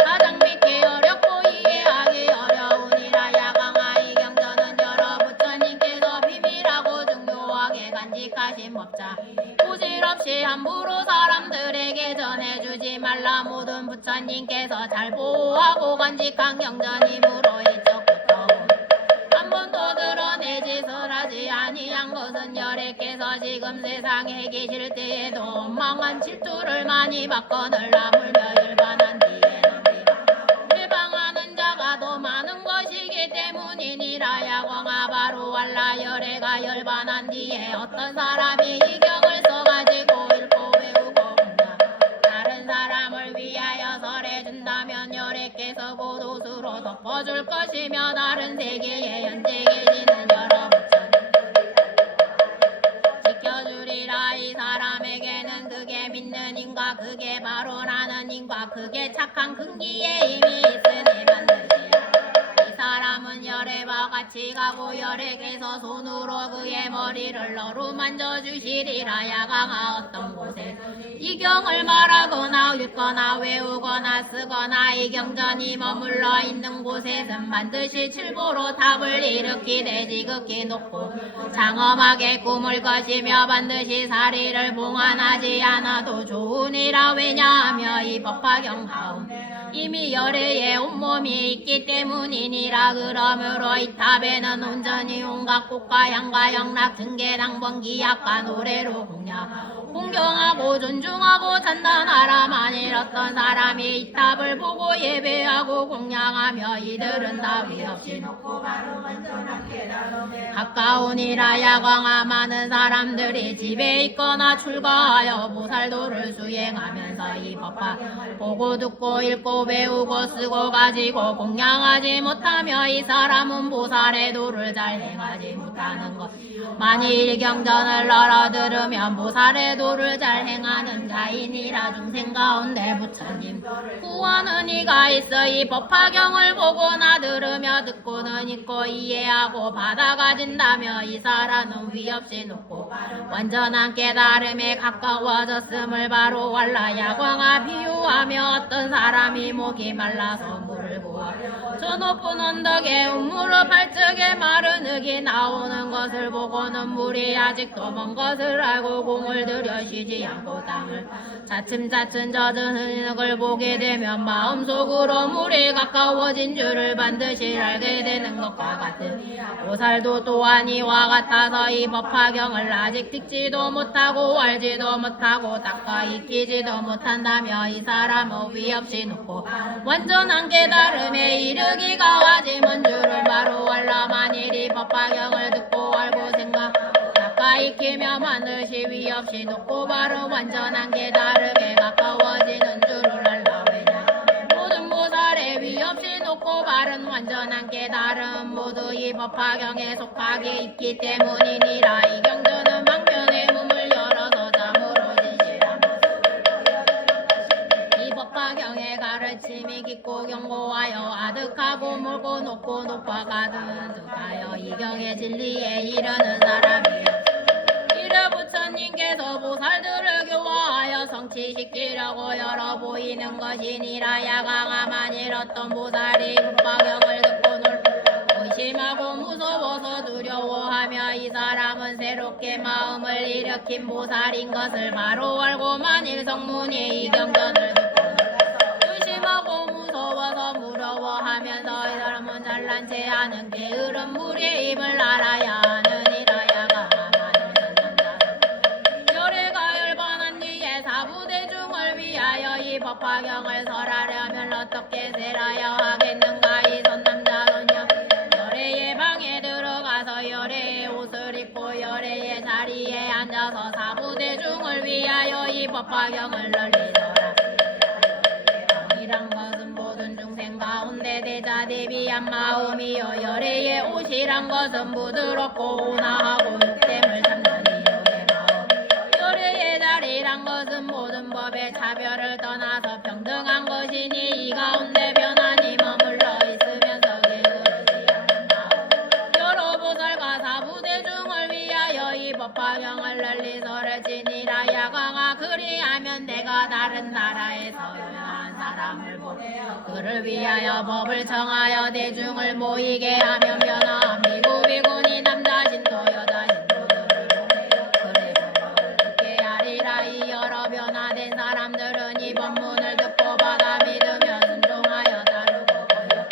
가장 믿기 어렵고 이해하기 어려우니라 야광아 이 경전은 여러 부처님께서 비밀하고 중요하게 간직하신 법자 부질없이 함부로 사람들에게 전해주지 말라 모든 부처님께서 잘 보호하고 간직한 경전이므로 이쪽부터 한 번도 드러내지 설하지 아니한 것은 열애께서 지금 세상에 계실 때에도 원망한 질투를 많이 받거늘 나물며 열반한 뒤에는 해방하는 자가 더 많은 것이기 때문이니라 야광아 바로 알라 열애가 열반한 뒤에 어떤 사람이 이 경을 써가지고 읽고 외우고 본다 다른 사람을 위하여 설해준다면 열애께서 고도수로 덮어줄 것이며 다른 세계에 현재 계시는 여러 부처님 지켜주리라 이 사람에게는 그게 믿는 인과 그게 바로 나는 인과 그게 착한 근기에 이미 있으니 반드시 이 사람은 열애와 같이 가고 열애께서 손으로 그의 머리를 어루만져 주시리라 야광아 어떤 곳에 이 경을 말하거나 읽거나 외우거나 쓰거나 이 경전이 머물러 있는 곳에선 반드시 칠보로 답을 일으키되 지극히 높고 장엄하게 꿈을 것이며 반드시 사리를 봉안하지 않아도 좋으니라 왜냐하며 이 법화경 가운 이미 열애의 온몸이 있기 때문이니라 그러므로 이 탑에는 온전히 온갖 꽃과 향과 영락 등계당번 기약과 노래로 공경하고 존중하고 단단하라 만일 어떤 사람이 이 탑을 보고 예배하고 공양하며 이들은 다 위없이 높고 바로 완전한 깨달음에 가까우니라 야광아 많은 사람들이 집에 있거나 출가하여 보살도를 수행하면서 이 법화 보고 듣고 읽고 배우고 쓰고 가지고 공양하지 못하며 이 사람은 보살의 도를 잘 행하지 못하는 것 만일 이 경전을 알아들으면 보살의 도를 잘 행하는 자이니라 중생 가운데 부처님 구하는 이가 있어 이 법화경을 보거나 들으며 듣고는 있고 이해하고 받아가진다며 이 사람은 위없이 높고 완전한 깨달음에 가까워졌음을 바로 알라 야광아 비유하며 어떤 사람이 목이 말라서 물을 구하려 저 높은 언덕에 우물을 발적에 마른 흙이 나오는 것을 보고는 물이 아직도 먼 것을 알고 공을 들여 쉬지 않고 땅을 차츰차츰 젖은 흙을 보게 되면 마음속으로 물이 가까워진 줄을 반드시 알게 되는 것과 같은 보살도 또한 이와 같아서 이 법화경을 아직 듣지도 못하고 알지도 못하고 닦아 익히지도 못한다며 이 사람은 위없이 높고 완전한 깨달음에 이르기가 아직 먼 줄을 바로 알라 만일 이 법화경을 듣고 알고 생각 없이 높고 바른 완전한 깨달음에 가까워지는 줄을 알라. 왜냐 모든 보살의 위 없이 높고 바른 완전한 깨달음 모두 이 법화경에 속하게 있기 때문이니라. 이 경전은 방편의 문을 열어서 참으로 진실하며 이 법화경의 가르침이 깊고 견고하여 아득하고 멀고 높고 높아 가득하여 이 경의 진리에 이르는 사람이여. 이르 부처님께서 보살들을 교화하여 성취시키려고 열어 보이는 것이니라. 야강아만 잃었던 보살이 법화경을 듣고 의심하고 무서워서 두려워하며 이 사람은 새롭게 마음을 일으킨 보살인 것을 바로 알고 만일 성문이 이 경전을 듣고 의심하고 무서워서 무러워하면서 이 사람은 잘난 체 하는 게으른 무리의 힘을 알아야 하느니라. 야강아만을 듣는다. 열애가 열반한 뒤에 사부대중을 위하여 이 법화경을 설하려면 어떻게 세라야 하겠는가. 이 선남자 소녀 열애의 방에 들어가서 열애의 옷을 입고 열애의 자리에 앉아서 사부대중을 위하여 이 법화경을 널리더라. 이란 것은 모든 중생 가운데 대자 대비한 마음이요. 열애의 옷이란 것은 부드럽고 온화하고 육됨을 잡는 이유의 마음. 열애의 자리란 것은 모든 법의 차별을 떠나서 평등한 것이니 이 가운데 변환이 머물러 있으면서 게으르지 않는 마음. 여러 보살과 사부대중을 위하여 이 법화경을 널리서를 지니라. 야광아 그리하면 내가 다른 나라에서 유명한 사람을 보고 그를 위하여 법을 정하여 대중을 모이게 하면 변화한 비구비구니 남자 신도 여자 신도들을 보내요. 그래 법을 듣게 하리라. 이 여러 변화된 사람들은 이 법문을 듣고 받아 믿으며 순종하여 따르고 보여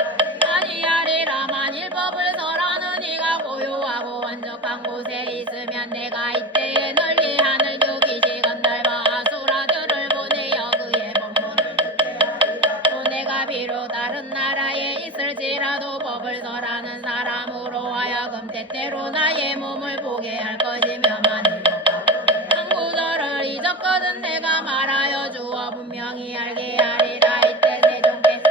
아니하리라. 만일 법을 설하는 이가 고요하고 완벽한 곳에 있으면 내가 이때에 널리 하늘 유기시 건달과 아수라들을 보내어 그의 법문을 듣게 하리라. 또 내가 비록 다른 나라에 있을지라도 법을 설하는 사람으로 하여금 때때로 나의 몸을 보게 할 것이며 만일 한 구절을 잊었거든 내가 말하여 주어 분명히 알게 하리라. 이때 세종께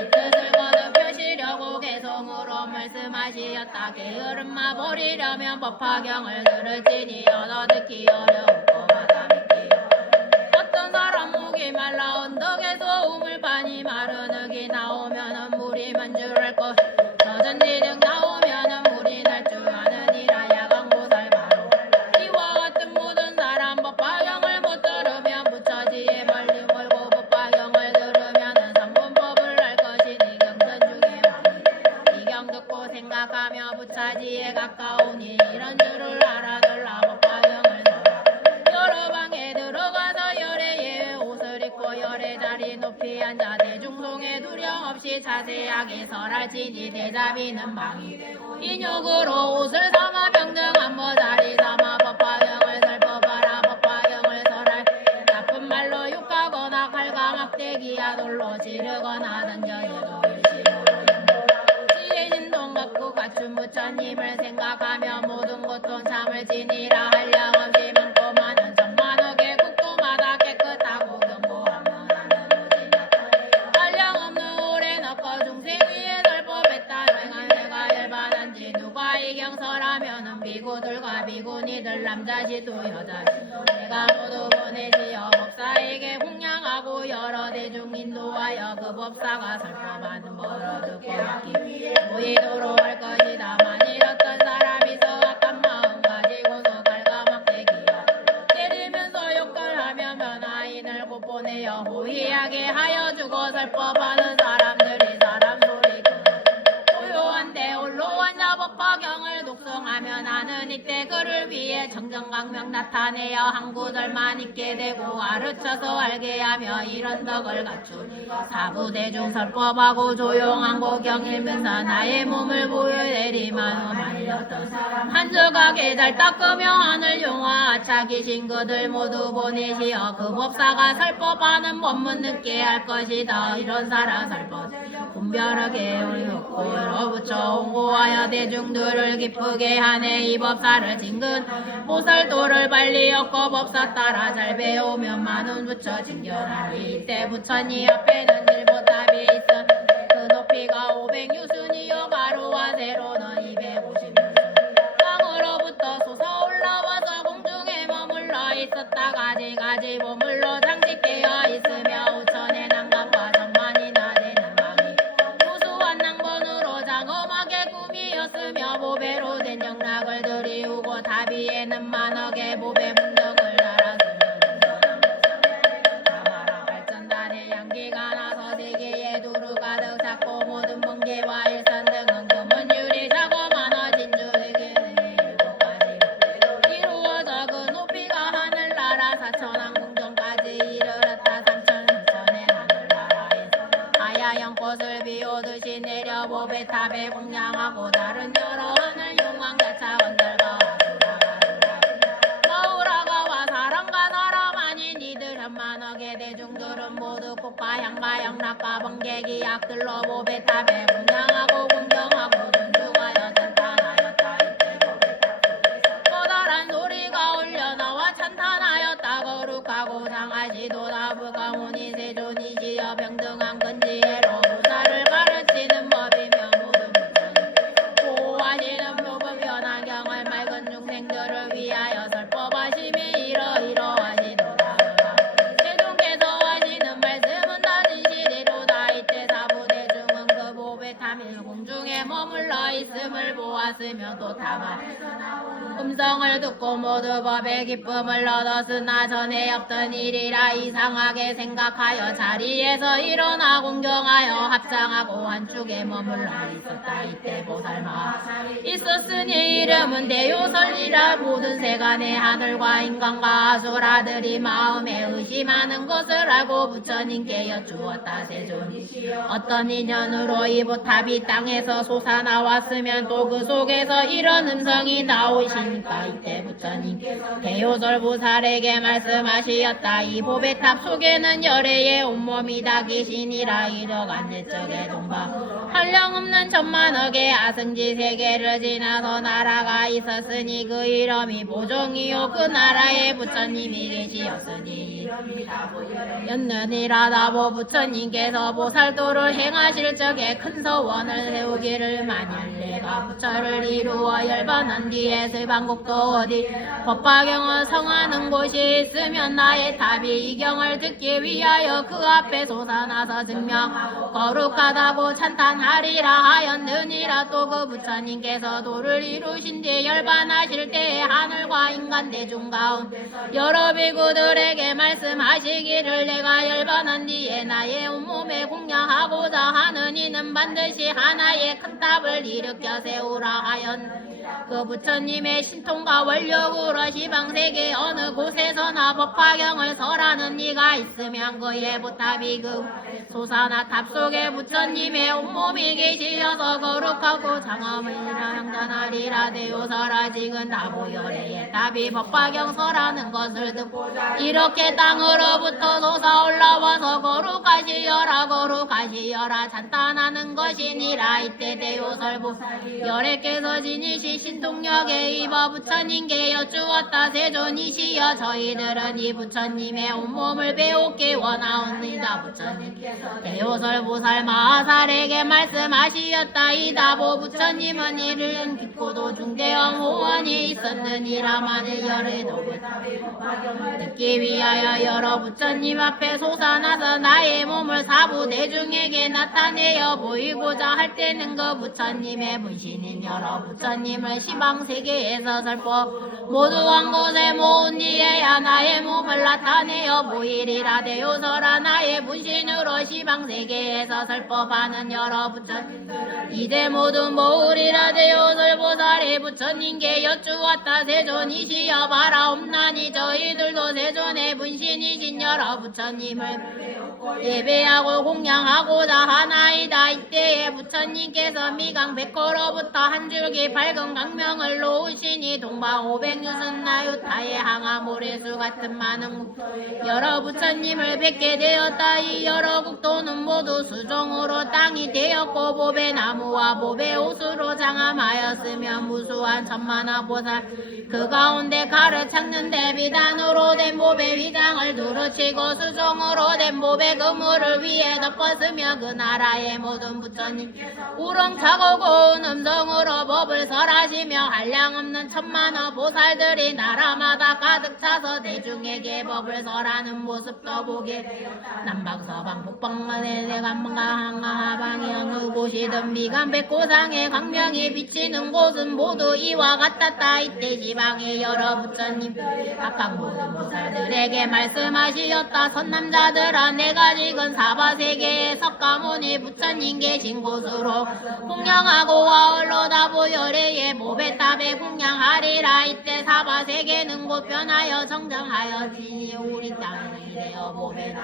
이 뜻을 거듭 펴시려고 개성으로 말씀하시었다. 게으름마 버리려면 법화경을 들을지니 얻어 듣기 어려우고 받아 믿기 어떤 사람 목이 말라 언덕에서 우물판이 마른 흙이 나오면은 물이 만주할 것 저전지등 나오면은 물이 날 줄 아느니라. 야광보살 바로 이와 같은 모든 사람 법화경을 못 들으면 부처지에 멀리 멀고 법화경을 들으면은 삼분법을 할 것이니 경전 중에 왕이 이 경 듣고 생각하며 부처지에 가까우니 이런 줄을 알아들라. 법화경을 설하 여러 방에 들어가서 열애의 옷을 입고 열애 자리 높이 앉아 대중송에 두려움 없이 자세하게 설할지니 대자비는 방이 인욕으로 옷을 삼아 평등한 보살이 삼아 법화경을 설법하라. 법화경을 설할 나쁜 말로 욕하거나 칼과 막대기야 돌로 지르거나 던져져도 일심으로 지혜 신동 갖고 갖춘 부처님을 생각하며 모든 고통 참을 지니라. 한량없이 많고 많은 천만억의 국토마다 깨끗하고 견고한 문화는 오직 나타내요. 한량없는 오래 넣고 중생 위에 설법했다. 내가 열반한지 누가 이 경설하면은 비구들과 비구니들 남자시도 여자시도 내가 모두 보내지어 법사에게弘양하고 여러 대중 인도하여 그 법사가 설법하는 법을 듣고 믿기 보이도록 할 것이다. 만일 어떤 사람이 더 악한 마음 가지고서 칼과 막대기야 때리면서 욕설하며 변화인을 곧 보내어 호의하게 하여 주고 설법하는 사람들이 사람 소리 고요한데 홀로 앉아 법화경을 독성하며 나는 이때 그를 위해 정정강명 나타내어 한 구절만 있게 되고 가르쳐서 알게 하며 이런 덕을 갖추니 사부대중 설법하고 조용한 고경 일면서 나의 몸을 보여내리만 말렸던 한적하게 달 닦으며 하늘 용화 차기신 그들 모두 보내시어 그 법사가 설법하는 법문 듣게 할 것이다. 이런 사람 설법 분별하게 어렵고 여러부처 홍보하여 하여 대중들을 기쁘게 하네. 이 법사를 징근 보살도를 빨리 엮어 법사 따라 잘 배우면 많은 부처 징견하니. 이때 부처님 앞에는 일보답이 있었는데 그 높이가 500유순이요 가로와 세로는 250유순. 땅으로부터 솟아올라와서 공중에 머물러 있었다. 가지가지 보물로 장식되어 있으며 5천의 난간과 천만이나 되는 강이 무수한 낭번으로 장엄하게 꾸미었으며 보배로 된 영락을 들이우고 다비에는 만억의 보배 문덕을 달았으며 다마라 발전단에 양기가 나서 세계에 두루 가득 찼고 모든 번개와 일산 등은 금은 유리 자고 많아 진주에게 일곱 가지 이루어져 그 높이가 하늘나라 사천왕 궁전까지 이르렀다. 삼천천의 하늘나라에서 하얀 연꽃을 비오듯이 내려 보배탑에 공양하고 다른 여러 하늘 용왕자차 건달과 마우라가와 사람과 나라만이 니들 한만억의 대중들은 모두 꽃과 향과 영락과 번개 기약들로 보배탑에 공양하고 공경하고 존중하여 찬탄하였다. 이때 보배탑 커다란 소리가 울려나와 찬탄하였다. 거룩하고 장하시도다. 불가문이 세존이시여 병등한 근지혜로 부사를 가르치는 법이며 모든 부처님 보호하시는 표범 연화경을 맑은 중생들을 위하여 설법하심이 이러이러하시도다. 대중께서 하시는 말씀은 다 진실이로다. 이때 사부대중은 그 보배탑일 공중에 머물러 있음을 보았으며 또 다만 음성을 듣고 모두 법의 기쁨을 얻었으나 전에 없던 일이라 이상하게 생각하여 자리에서 일어나 공경하여 합상하고 한축에 머물러 있었다. 이때 보살마 있었으니 이름은 대요설이라. 모든 세간의 하늘과 인간과 아수라들이 마음에 의심하는 것을 알고 부처님께 여쭈었다. 세존이시여 어떤 인연으로 이 보탑이 땅에서 솟아나왔으면 또 그 속에서 이런 음성이 나오시니까. 이때 부처님께서 대요설 보살에게 말씀하시었다. 이 보배탑 속에는 열애의 온몸이다. 귀신이라 이러간 내적의 동방 한량없는 천만억의 아승지 세계를 지나서 나라가 있었으니 그 이름이 보종이요 그 나라에 부처님이 계시었으니 연년이라 다보 부처님께서 보살도를 행하실 적에 큰 서원을 세우기를 만일 내가 부처를 이루어 열반한 뒤에 슬방국도 어디 법화경을 성하는 곳이 있으면 나의 탑이 이 경을 듣기 위하여 그 앞에 솟아나서 증명 거룩하다고 찬탄하리라 하였느니라. 또 그 부처님께서 도를 이루신 뒤 열반하실 때에 하늘과 인간 대중 가운데 여러 비구들에게 말씀하시기를 내가 열반한 뒤에 나의 온몸에 공양하고자 하는 이는 반드시 하나의 큰 탑을 일으켜 세우라 하였느니라. 그 부처님의 신통과 원력으로 시방세계 어느 곳에서나 법화경을 설하는 이가 있으면 그의 보탑이 그 솟아나 탑 속에 부처님의 온몸이 계시어서 거룩하고 장엄이라 향전하리라. 대요설아 지금 다보열의 탑이 법화경 설하는 것을 듣고 이렇게 땅으로부터 솟아올라와서 거룩하시여라 거룩하시여라 찬탄하는 것이니라. 이때 대요설부 열애께서 지니시 신통력에 입어 부처님께 여쭈었다. 세존이시여 저희들은 이 부처님의 온몸을 배우기 원하옵니다. 부처님께서 대요설 보살 마하살에게 말씀하시었다. 이다보 부처님은 이를 깊고도 중대한 호원이 있었느니라. 만일 열의 독을 듣기 위하여 여러 부처님 앞에 솟아나서 나의 몸을 사부 대중에게 나타내어 보이고자 할 때는 그 부처님의 분신인 여러 부처님을 시방세계에서 설법 모두한 곳에 모은 이에야 나의 몸을 나타내어 보이리라. 대요설아 나의 분신으로 시방세계에서 설법하는 여러 부처님 이제 모두 모으리라. 대요설 보살이 부처님께 여쭈었다. 세존이시여 바라옵나니 저희들도 세존의 분신이신 여러 부처님을 예배하고 공양하고자 하나이다. 이때에 부처님께서 미강 백호로부터 한 줄기 밝은 강명을 놓으시니 동방 500유순 나유타의 항아 모래수 같은 많은 여러 부처님을 뵙게 되었다. 이 여러 여러 국도는 모두 수종으로 땅이 되었고 보배 나무와 보배 옷으로 장함하였으며 무수한 천만화 보살 그 가운데 가르 찾는데 비단으로 된 보배 휘장을 두루치고 수종으로 된 보배 그물을 위에 덮었으며 그 나라의 모든 부처님 우렁차고 고운 음성으로 법을 설하시며 한량없는 천만화 보살들이 나라마다 가득 차서 대중에게 법을 설하는 모습도 보게 남방서방 북방만에 대간방가 하방이 어느 곳이든 미간 백고상의 광명이 비치는 곳은 모두 이와 같았다. 이때 지방의 여러 부처님 각각 모든 보살들에게 말씀하시었다. 선남자들아 내가 지금 사바세계의 석가모니 부처님 계신 곳으로 풍량하고 와흘로다 보여래의 보배탑에 풍량하리라. 이때 사바세계는 곧 변하여 정정하여지니 우리 땅에는 이래요 보배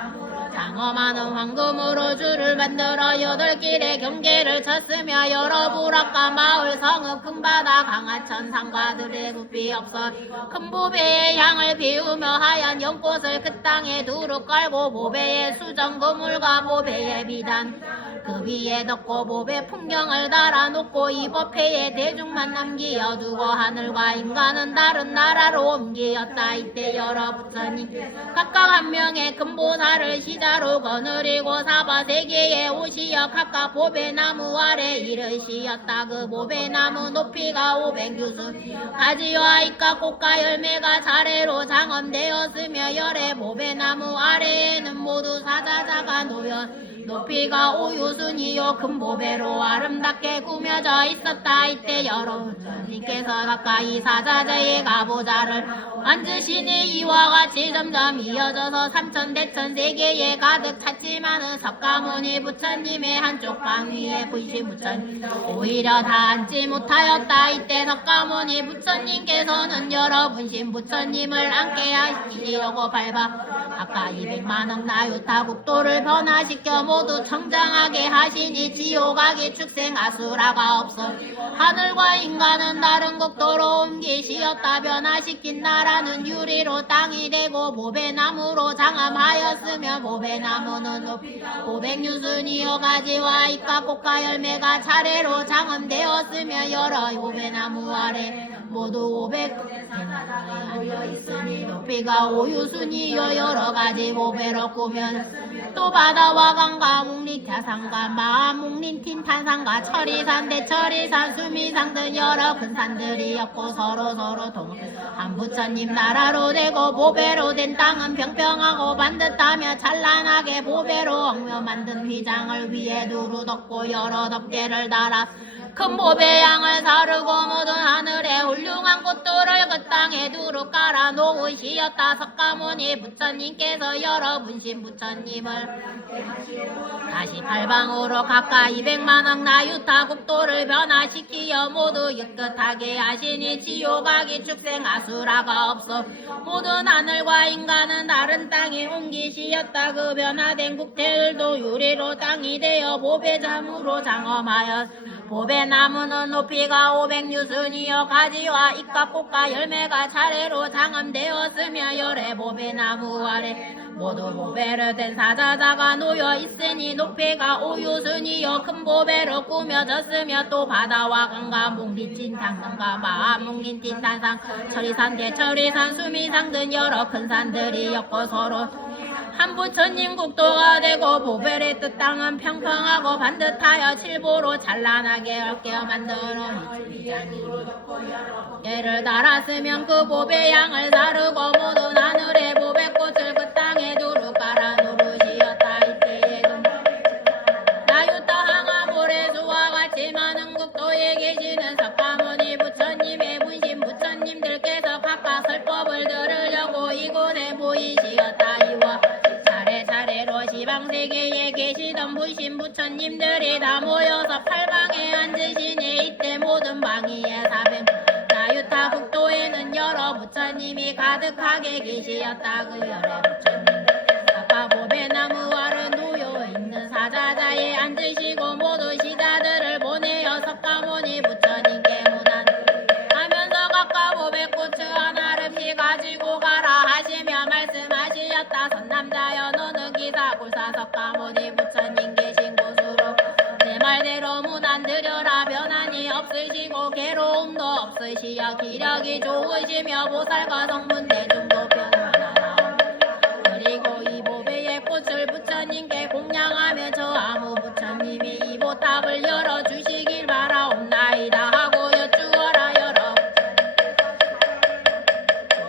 장엄하는 황금으로 줄을 만들어 여덟 길의 경계를 쳤으며 여러 부락과 마을 성읍 큰 바다 강한 천상과들의 굽이 없어 큰 보배의 향을 피우며 하얀 연꽃을 그 땅에 두루 깔고 보배의 수정 그물과 보배의 비단 그 위에 덮고 보배 풍경을 달아놓고 이 법회에 대중만 남기어두고 하늘과 인간은 다른 나라로 옮기었다. 이때 여러 부처님 각각 한 명의 금보살을 시자로 거느리고 사바세계에 오시어 각각 보배나무 아래 이르시었다. 그 보배나무 높이가 500유수 가지와 잎과 꽃과 열매가 차례로 장엄되었으며 열의 보배나무 아래에는 모두 사자자가 놓여 높이가 5유순이요 큰 보배로 아름답게 꾸며져 있었다. 이때 여러 부처님께서 가까이 사자자의 가보자를 앉으시니 이와 같이 점점 이어져서 삼천대천 세계에 가득 찼지만은 석가모니 부처님의 한쪽 방 위에 분신 부처님 오히려 다 앉지 못하였다. 이때 석가모니 부처님께서는 여러 분신 부처님을 앉게 하시려고 밟아 아까 200만억 나유타 국도를 변화시켜 모두 청정하게 하시니 지옥악이 축생 아수라가 없어 하늘과 인간은 다른 국도로 옮기시었다. 변화시킨 나라는 유리로 땅이 되고 보배나무로 장함하였으며 보배나무는 높이 500유순이요 가지와 잎과 꽃과 열매가 차례로 장엄되었으며 여러 보배나무 아래 모두 500개나라에 앉아있으니 높이가 5유순이요 여러 가지 보배로 꾸면 또 바다와 강과 묵리타산과 마묵린틴탄산과 철이산 대철이산 수미산 등 여러 큰 산들이 없고 서로 한 부처님 나라로 되고 보배로 된 땅은 평평하고 반듯하며 찬란하게 보배로 엉며 만든 휘장을 위에 두루 덮고 여러 덮개를 달아 큰 보배 양을 사르고 모든 하늘에 훌륭한 꽃들을 그 땅에 두루 깔아 놓으시었다. 석가모니 부처님께서 여러 분신 부처님을 다시 팔방으로 각각 200만억 나유타 국도를 변화시키어 모두 깨끗하게 하시니 지옥악이 축생 아수라가 없어 모든 하늘과 인간은 다른 땅에 옮기시었다. 그 변화된 국태들도 유리로 땅이 되어 보배자무로 장엄하여 보배나무는 높이가 500유순이요 가지와 잎과 꽃과 열매가 차례로 장엄되었으며 열의 보배나무 아래 모두 보배로 된 사자자가 놓여 있으니 높이가 5유순이요 큰 보배로 꾸며졌으며 또 바다와 강과 묵리진 장등과 마묵린틴 산상 철이산 대철이산 수미산 등 여러 큰 산들이 엮고 서로 한 부처님 국도가 되고 보배의 뜻 땅은 평평하고 반듯하여 칠보로 찬란하게 얽혀 만들어 얘를 달았으면 그 보배 양을 다르고 모든 하늘의 보배꽃을 그 땅에 두루 깔아 놓으시었다. 이때에는 나유타 항아보레주와 같이 많은 국도에 계시는 석가모니 부처님의 분신 부처님들께서 각각 설법을 들으려고 이곳에 모이시었다. 이와 차례로 시방세계에 계시던 분신 부처님들이 다 모여서 팔방에 앉으시니 이때 모든 방위에 400 나유타 국도에는 여러 부처님이 가득하게 계시었다. 그 열의 부처님 아까 보배나무 아래 놓여있는 사자자에 앉으시고 모두 시자들을 보내어 석가모니 부처님께 문안하면서 각각 보배꽃을 하나씩 가지고 가라 하시며 말씀하시었다. 선남자여 너는 기사골사 석가모니 있으시여 기력이 좋으시며 보살과 성문 대중도 변화나라. 그리고 이 보배의 꽃을 부처님께 공양하며 저 아무 부처님이 이 보탑을 열어주시길 바라옵나이다 하고 여쭈어라. 열어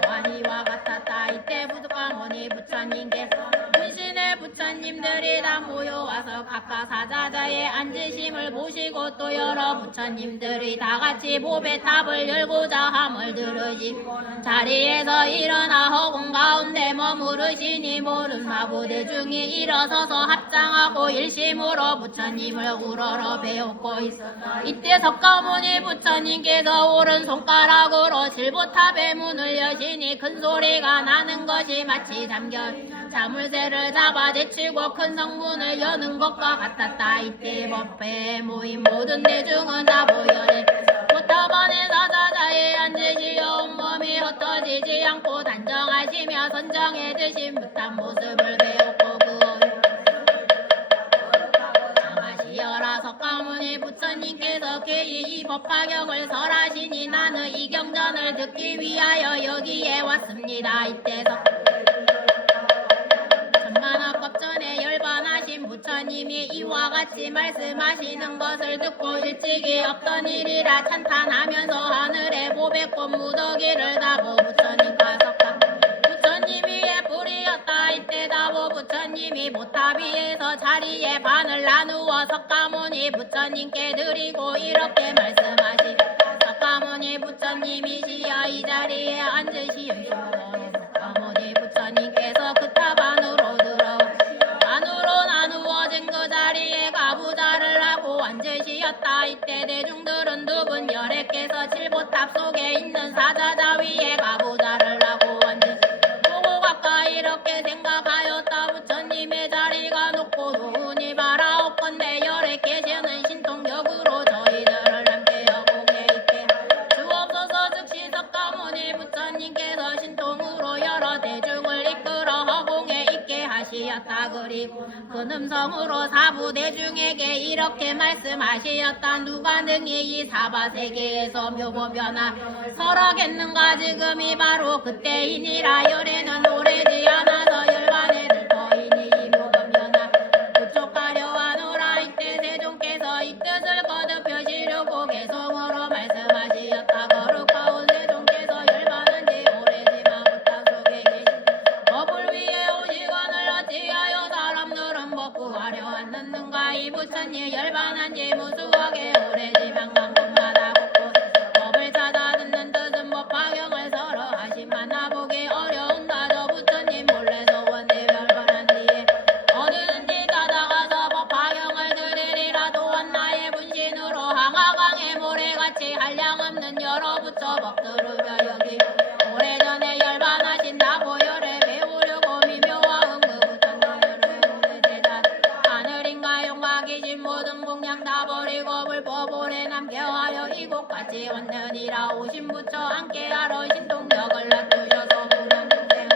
또한 이와 같았다. 이때 부득가모니 부처님께서 문신의 부처님들이 다 모여와서 각각 사자자에 앉으심을 보시고 또 여러 부처님들이 다같이 보배탑을 열고자 함을 들으시 자리에서 일어나 허공 가운데 머무르시니 모든 마부대중이 일어서서 합장하고 일심으로 부처님을 우러러 배우고 있어. 이때 석가모니 부처님께서 오른손가락으로 실보탑의 문을 여시니 큰 소리가 나는 것이 마치 잠겨 자물쇠를 잡아 제치고 큰 성문을 여는 것과 같았다. 이때 법회에 모인 모든 대중은 다 보여내 보탑 안에 사자자에 앉으시어 온몸이 흩어지지 않고 단정하시며 선정해 드신 듯한 모습을 배웠고 그 장하시어라. 석가모니 부처님께서 개의 이 법화경을 설하시니 나는 이 경전을 듣기 위하여 여기에 왔습니다. 이때 천만업법전에 열반하신 부처님이 이와 같이 말씀하시는 것을 듣고 일찍이 없던 일이라 찬탄하면서 하늘에 보배꽃 무더기를 다보 부처님과 석가 부처님 위에 불이었다. 이때 다보 부처님이 보탑 위에서 자리에 반을 나누어 석가모니 부처님께 드리고 이렇게 말씀하시 석가모니 부처님이시여 이 자리에 앉으시옵소서. 석가모니 부처님께서 그 탑 안으로 안으로 나누어진 그 자리에 가부좌를 하고 앉으시었다. 이때 대중들은 두 분 열애께서 칠보탑 속에 있는 사자자 위에 가부좌를 하고 보고 가까이 이렇게 생각하였다. 부처님의 자리가 높고 노은이 바라옵건대 열애 계시는 신통력으로 저희들을 함께 여고게 있게 주옵소서. 즉시 석가모니 부처님께서 신통으로 여러 대중을 이끌어 허공에 있게 하시었다. 그리고 그 음성으로 사부 대중에게 이렇게 말씀하시었다. 누가 능히 이 사바세계에서 묘보변화 설하겠는가. 지금이 바로 그때이니라. 열애는 오래지 않아서 열반에 들터이니 이 묘보변화 부족하려 하노라. 이때 세종께서 이 뜻을 거듭하시려고 개성으로 말씀하시었다. 거룩하온 세종께서 열반한 지 오래지만 부탁 속에 계신 법을 위해 오시건을 어찌하여 사람들은 복구하려 왔는가. 이 부처님 열반한 지 무수하게 오래지만 강군마다 복구 법을 찾아 듣는 뜻은 법화경을 설어하시만 나보기 어려운가. 저 부처님 몰래서 원대 열반한 뒤에 어디든지 찾아가서 법화경을 드리리라. 또한 나의 분신으로 항아강의 모래같이 한량없는 여러 부처 법들으며 여기 오래전에 열반하신 나보열에 배우려고 미묘와 응그 부처님을 오래되자 하늘인가 영과 계신 모든 공양 다 버리고 불법 오래 남겨하여 이곳까지 왔느니라. 오신 부처 함께하러 신통력을 낮추셔서 무량중생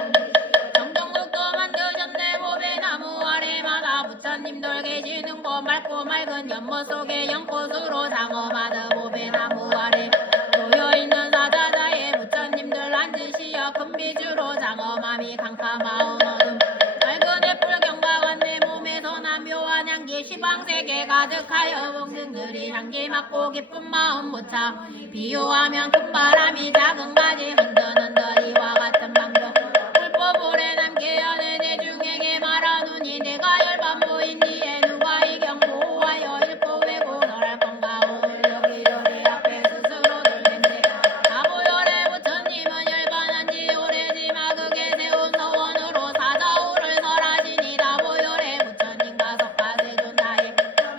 정정국도 만드셨네. 보배나무 아래마다 부처님들 계시는 곳 맑고 맑은 연못 속에 연꽃으로 장엄하드 보배나무 아래 놓여있는 사자자에 부처님들 앉으시어 금비주로 장엄함이 캄캄하온 어둠 맑은 햇불 경박한 내 몸에서 난 묘한 향기 시방세계 가득하여 목등들이 향기 맡고 기쁜 마음 못차 비유하면 큰 바람이 작은 가지 흔들흔들 이와 같은 방정 불법 오래 남게 하는 대중에게 말하노니 내가 열반 모인 뒤에 누가 이 경보하여 읽고 외고 너랄 건가. 오늘 여기저기 앞에 스스로 들겠네. 나보열의 부처님은 열반한 지 오래지만 극에 세운 서원으로 사자우를 설하시니 나보열의 부처님과 석가세존 나의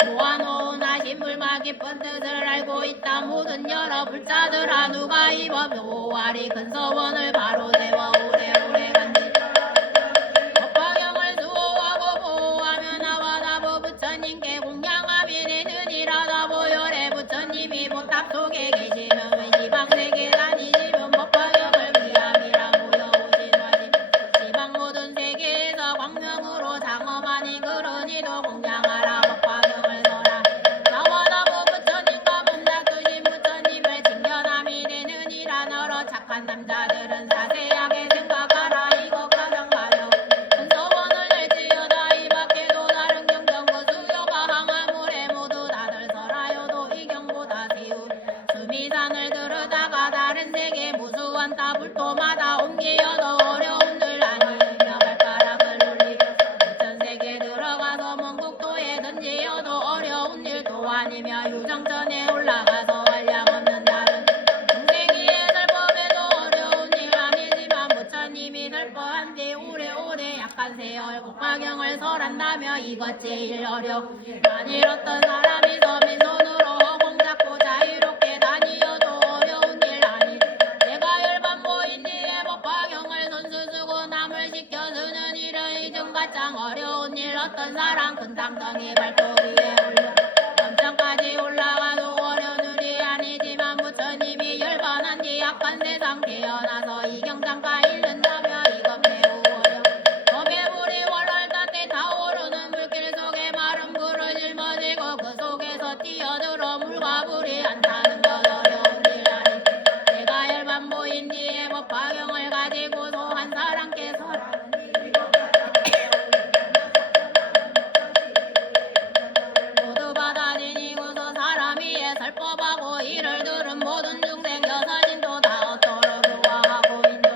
모아놓은 하신 불마 깊은 뜻을 알고 있다. 모든 여러 불자들아 누가 이 법 오아리 큰 서원을 바로 세워 오래오래 간지 법화경을 수호하고 보호하며 나와 나보 부처님께 공양함이 되느니라. 나보열의 부처님이 보탑 속에 계시면 시방세계 다니시면 법화경을 위함이라 모여오신 와신 시방 모든 세계에서 광명으로 장엄하니 그러니도 공양하라. 법화경을 설하 나와 나보 부처님과 몸닥두신 부처님을 칭견함이 되는 산에 올라가서 한량 없는 다른 동생이의 설법에도 어려운 일 아니지만 부처님이 설법한데 오래오래 약간 세월 복화경을 설한다며 이것 제일 어려 만일 어떤 사람이 서민손으로 허공 잡고 자유롭게 다니어도 어려운 일 아니 내가 열반보인 뒤에 법화경을 손수 쓰고 남을 시켜주는 일은 이중가장 어려운 일 어떤 사람 큰 상덩이 발톱 위에 올려 점점까지 올라가도 어려운 일이 아니지만 부처님이 열반한 뒤 약한 세상 태어나서 이 경장가 잃는다며 이건 매우 어려 검의 불이 월월달 때 타오르는 불길 속에 마른 불을 짊어지고 그 속에서 뛰어들어 물과 불이 안 타는 것 어려운 일 아니 내가 열반보인 뒤에 법화경을 가지고서 한 사람께서 모두 받아들이고서 사람 위에 설법하고 이를 들은 모든 중생 여사진도 다 얻도록 교화하고 인도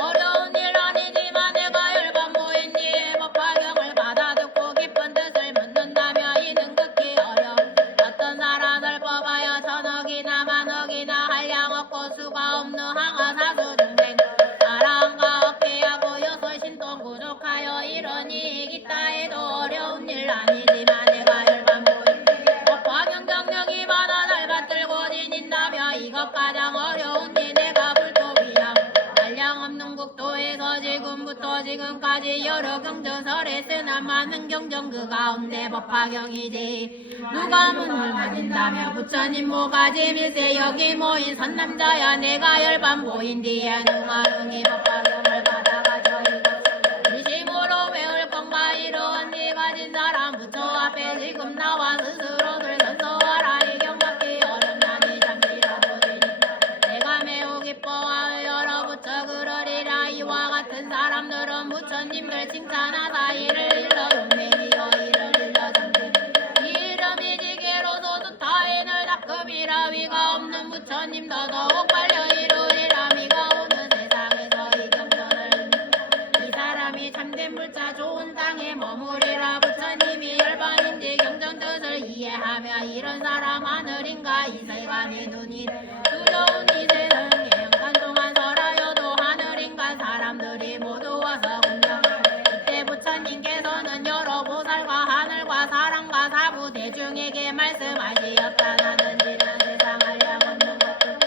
어려운 일 아니지만 내가 열반보인 뒤에 법화경을 받아듣고 깊은 뜻을 묻는다며 이는 극히 어려 어떤 나라 설법하여 천억이나 만억이나 한량 없고 수가 없는 항아 사수 중생 사랑과 어깨하고 여섯 신동 구족하여 이런 이익 있다 해도 어려운 일 아니지만 내가 열반보인 법화경 경력이 많아 날 받들고 지닌다며 이것 가장 어려운 일 내가 불토비야 한량 없는 국토에서 지금부터 지금까지 여러 경전설에 쓰나 많은 경전 그 가운데 법화경이지 누가 문을 받는다며 부처님 모가지 밀세 여기 모인 선남자야 내가 열반보인 뒤에 누가 능히 법화경을 받아가져 이심으로 외울 건가 이러한 네 가진 사람 부처 앞에 지금 나와 스스로를 선서하라 이 경각기 어렵나니 잠시라도 되니 내가 매우 기뻐하여 여러 부처 그러리라 이와 같은 사람들은 부처님들 칭찬하사 이를 일러 용맹이여 이를 일러 잠시 이 이름이 지게로서 수타인을 닦음이라 위가 없는 부처님도 더욱 빨려 이루리라 미가 오는 세상에서 이 경전을 이 사람이 참된 불자 좋은 땅에 머무리라 부처님이 열반인지 경전 뜻을 이해하며 이런 사람 하늘인가 이 세간의 눈이 두려운 이 세상에 영간 동안 설하여도 하늘인가 사람들이 모두 와서 공경 그때 부처님께서는 여러 보살과 하늘과 사람과 사부 대중에게 말씀하시었다 나는 지난 세상 한량 없는 것들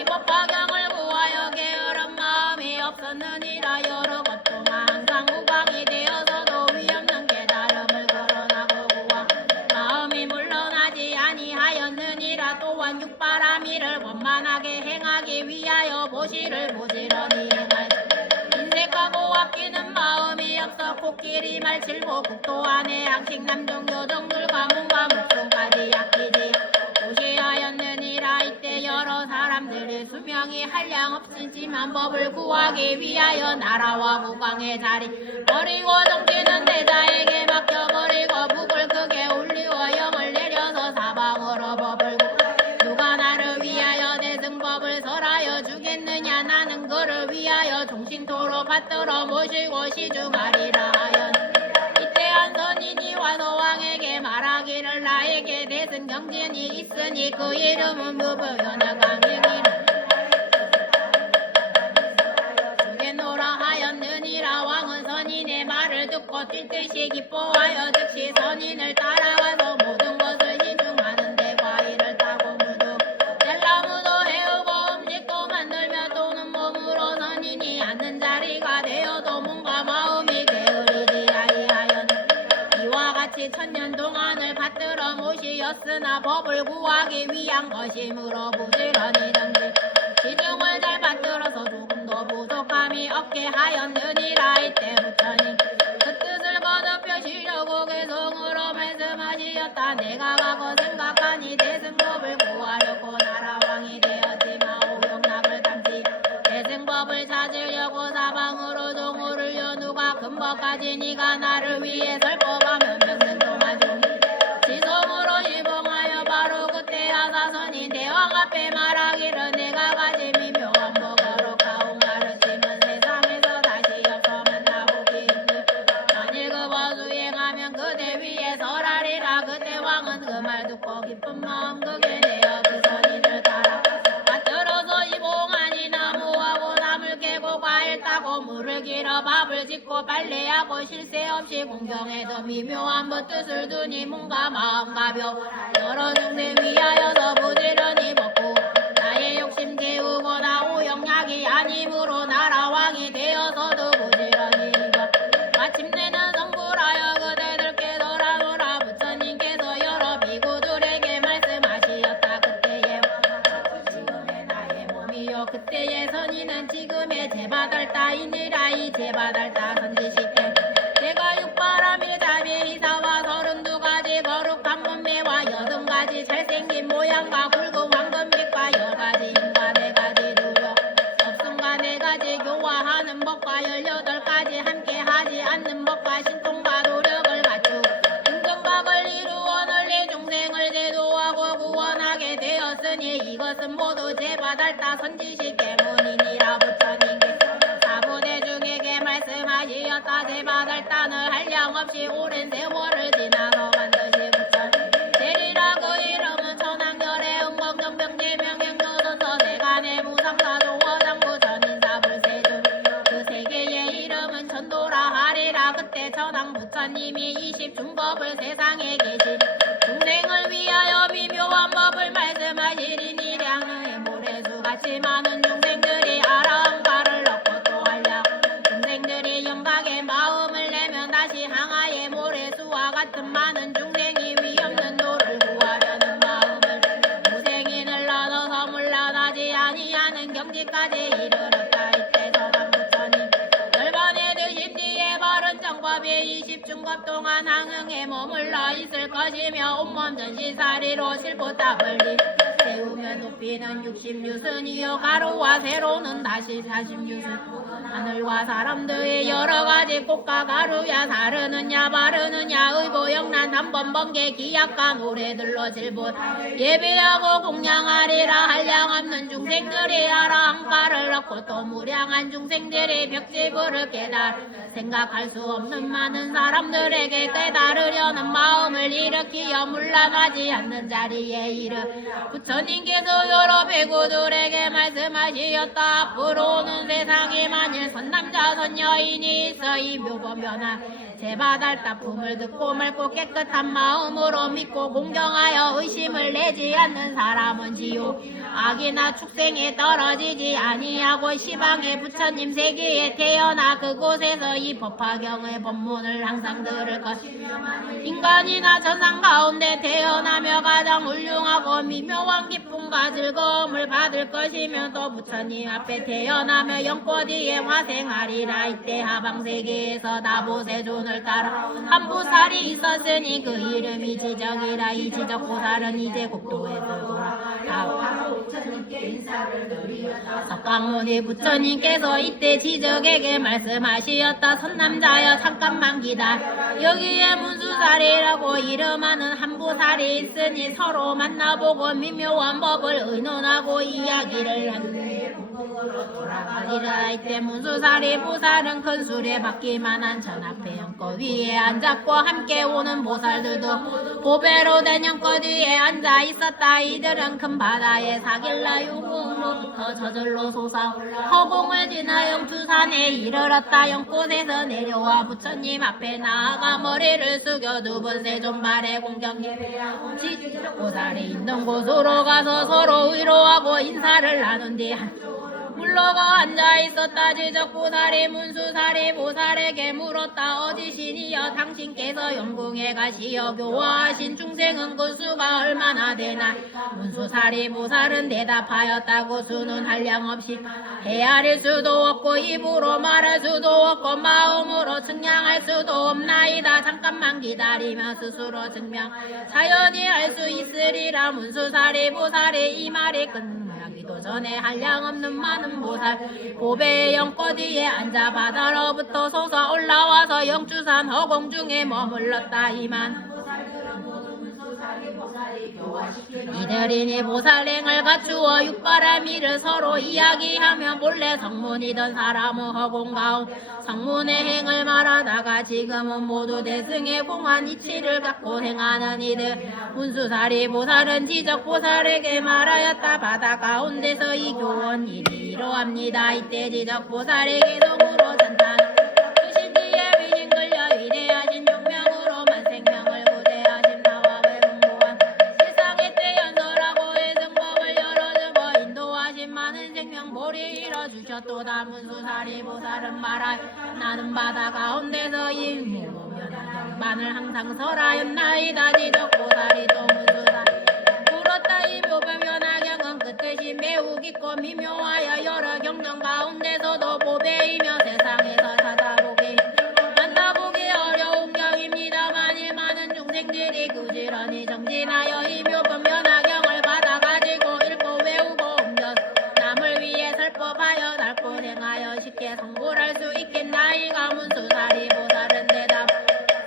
이 법화경을 구하여 게으른 마음이 없었느니라 여러 것 동안 항상 무광이 되어서도 위없는 깨달음을 거론하고 구하 마음이 물러나지 아니하였느니라 또한 육바라미를 원만하게 행하기 위하여 보시를 부지런히 행할 인색하고 아끼는 마음이 없어 코끼리 말칠보 국도 안에 양식 남종 여종들과 몸과 목숨까지 아끼지 무시하였느니라 이때 여러 사람들의 수명이 한량 없으지만 법을 구하기 위하여 나라와 국왕의 자리 버리고 정치는 대자에게 맡겨버리고 북을 크게 울리워 영을 내려서 사방으로 법을 누가 나를 위하여 대승법을 설하여 주겠느냐 나는 그를 위하여 종신토로 받들어 모시고 시중하리라 하연 이때 한 선인이 와서 왕에게 말하기를 나에게 대승 경진이 있으니 그 이름은 무부연하강이니라 주겠노라 하였느니라 왕은 선인의 말을 듣고 뛸듯이 기뻐하여 즉시 선인을 따라가서 모든 것을 신중하는데 과일을 따고 무도 젤나무도 해오고 음식도 만들며 또는 몸으로 선인이 앉는 자리가 되어도 뭔가 마음이 게으르지 아니하여 이와 같이 천년 동안을 받들어 모시었으나 법을 구하기 위한 것이므로 부지런히 정지 시중을 잘 받들어서 조금 더 부족함이 없게 하였느니라 이때 부처님 그 뜻을 거듭하시려고 개성으로 말씀하시었다 내가 과거 생각하니 대승법을 구하려고 나라왕이 되었지만 오용락을 담지 대승법을 찾으려고 사방으로 종을 여누가 금법까지 네가 나를 위해 설법하며 평생 동안 종이 지성으로 시봉하여 바로 그때 하사선인 대왕 앞에 말하기를 내가 가진 미묘한 법으로 가온 가르침은 세상에서 다시 없어 만나보기 힘들 만일 그 법수행하면 그대 위에 설하리라 그때 왕은 그 말 듣고 기쁜 마음 극에 씻고 빨래하고 실세 없이 공경해도 미묘한 뜻을 두니 몸과 마음 가벼 여러 중생 위하여서 부지런히 먹고 나의 욕심 태우고 나 오영약이 아님으로 나라 왕이 되어서도 부지런히 이거 마침내는 성불하여 그대들께 돌아오라 부처님께서 여러 비구들에게 말씀하시었다. 그때에 지금의 나의 몸이요 그때의 선인은 지금의 제바달따이니라. 이 제바달따 선지시께 내가 육바라밀 자비 이사와 32가지 거룩한 몸매와 80가지 잘생긴 모양과 굵은 황금빛과 10가지 힘과 4가지 누려 없음과 4가지 교화하는 법과 18가지 함께하지 않는 법과 신통과 노력을 갖추고 긍정박을 이루어 널리 중생을 제도하고 구원하게 되었으니 이것은 모두 제바달따 선지시께 문이니라. 부처님께 사부대중에게 말씀하시었다. 제바달따는 한량없이 오랜 세월을 지나서 반드시 부처님 제리라. 그 이름은 천황열의 음법정병제명행조선서 대간의 무상사조 허장부 전인사불세존 그 세 개의 이름은 천도라 하리라. 그때 천황 부처님이 20중법을 세상에 계신 중생을 위하여 미묘한 법을 말씀하시리니 량의 모래수같이 많은 중생들이 아라한가를 얻고 또 한량 중생들이 영각의 마음을 내면 다시 항아의 모래수와 같은 많은 중생이 위없는 도를 구하려는 마음을 무생인을 얻어서 물러나지 아니하는 경지까지 이르렀다. 이때 저방 부처님 열반에 드신 뒤에 바른 정법이 20중법 동안 항응에 머물러 있을 것이며 온몸 전시사리로 실보답을 세우며 높이는 60유순이요 가루와 세로는 다시 40유순 하늘과 사람들의 여러가지 꽃과 가루야 사르느냐 바르느냐 의보영란 한번 번개 기약과 노래들로 질보 예배하고 공양하리라. 한량없는 중생들이 아라한가를 얻고 또 무량한 중생들이 벽지부를 깨달아 생각할 수 없는 많은 사람들에게 깨달으려는 마음을 일으키어 물러가지 않는 자리에 이르 부처님께서 여러 배구들에게 말씀하시었다. 앞으로는 세상에 만일 선남자 선여인이 있어 이 묘법변화 제바달따 품을 듣고 맑고 깨끗한 마음으로 믿고 공경하여 의심을 내지 않는 사람은 지옥 악이나 축생에 떨어지지 아니하고 시방의 부처님 세계에 태어나 그곳에서 이 법화경의 법문을 항상 들을 것이며 인간이나 천상 가운데 태어나며 가장 훌륭하고 미묘한 기쁨과 즐거움을 받을 것이며 또 부처님 앞에 태어나며 영꼬디에 화생하리라. 이때 하방세계에서 나보세존을 따라 한 보살이 있었으니 그 이름이 지적이라. 이 지적보살은 이제 국도에 들어오라. 석가모니 부처님께서 이때 지적에게 말씀하시었다. 선남자여 잠깐만 기다려. 여기에 문수살이라고 이름하는 한 보살이 있으니 서로 만나보고 미묘한 법을 의논하고 이야기를 하는데 돌아가리라. 이때 문수살이 보살은 큰 수레 바퀴만한 전앞에 연꽃 위에 앉았고 함께 오는 보살들도 보배로 된 연꽃 위에 앉아 있었다. 이들은 큰 바다에 사길라 유흥으로부터 저절로 솟아올라 허공을 지나 영투산에 이르렀다. 연꽃에서 내려와 부처님 앞에 나아가 머리를 숙여 두 번 세존발에 공경 예배하고 보살이 있는 곳으로 가서 서로 위로하고 인사를 나눈 뒤 물러가 앉아있었다. 지적보살이 문수살이 보살에게 물었다. 어디시니여 당신께서 영궁에 가시어 교화하신 중생은 그 수가 얼마나 되나. 문수살이 보살은 대답하였다고 수는 한량없이 헤아릴 수도 없고 입으로 말할 수도 없고 마음으로 측량할 수도 없나이다. 잠깐만 기다리면 스스로 증명 자연히 알 수 있으리라. 문수살이 보살이 이 말이 끝나기도 전에 한량없는 많은 보살 보배의 연꽃 위에 앉아 바다로부터 솟아 올라와서 영주산 허공 중에 머물렀다. 이만 이들이니 보살행을 갖추어 육바라밀을 서로 이야기하며 몰래 성문이던 사람은 허공가운 성문의 행을 말하다가 지금은 모두 대승의 공한 이치를 갖고 행하는 이들. 문수살이 보살은 지적보살에게 말하였다. 바다 가운데서 이 교원 일이 이러합니다. 이때 지적보살에게 성으로 잔탄 주신 뒤에 하여 또 다문 수사리 보살은 말하여 나는 바다 가운데서 임무면하경만을 항상 설하였나이다. 지적 보살이 또 문수사리 물었다. 이 묘변하경은 그 뜻이 매우 깊고 미묘하여 여러 경전 가운데서도 보배이며 세상에서 찾아보기 만나보기 어려운 경입니다만 이 많은 중생들이 부지런히 정진하여 이 묘변하경을 받아가지고 읽고 외우고 옮겨 남을 위해 설법하여 달고 행하여 쉽게 성불할 수 있겠나이가. 문수사리 보살은 대답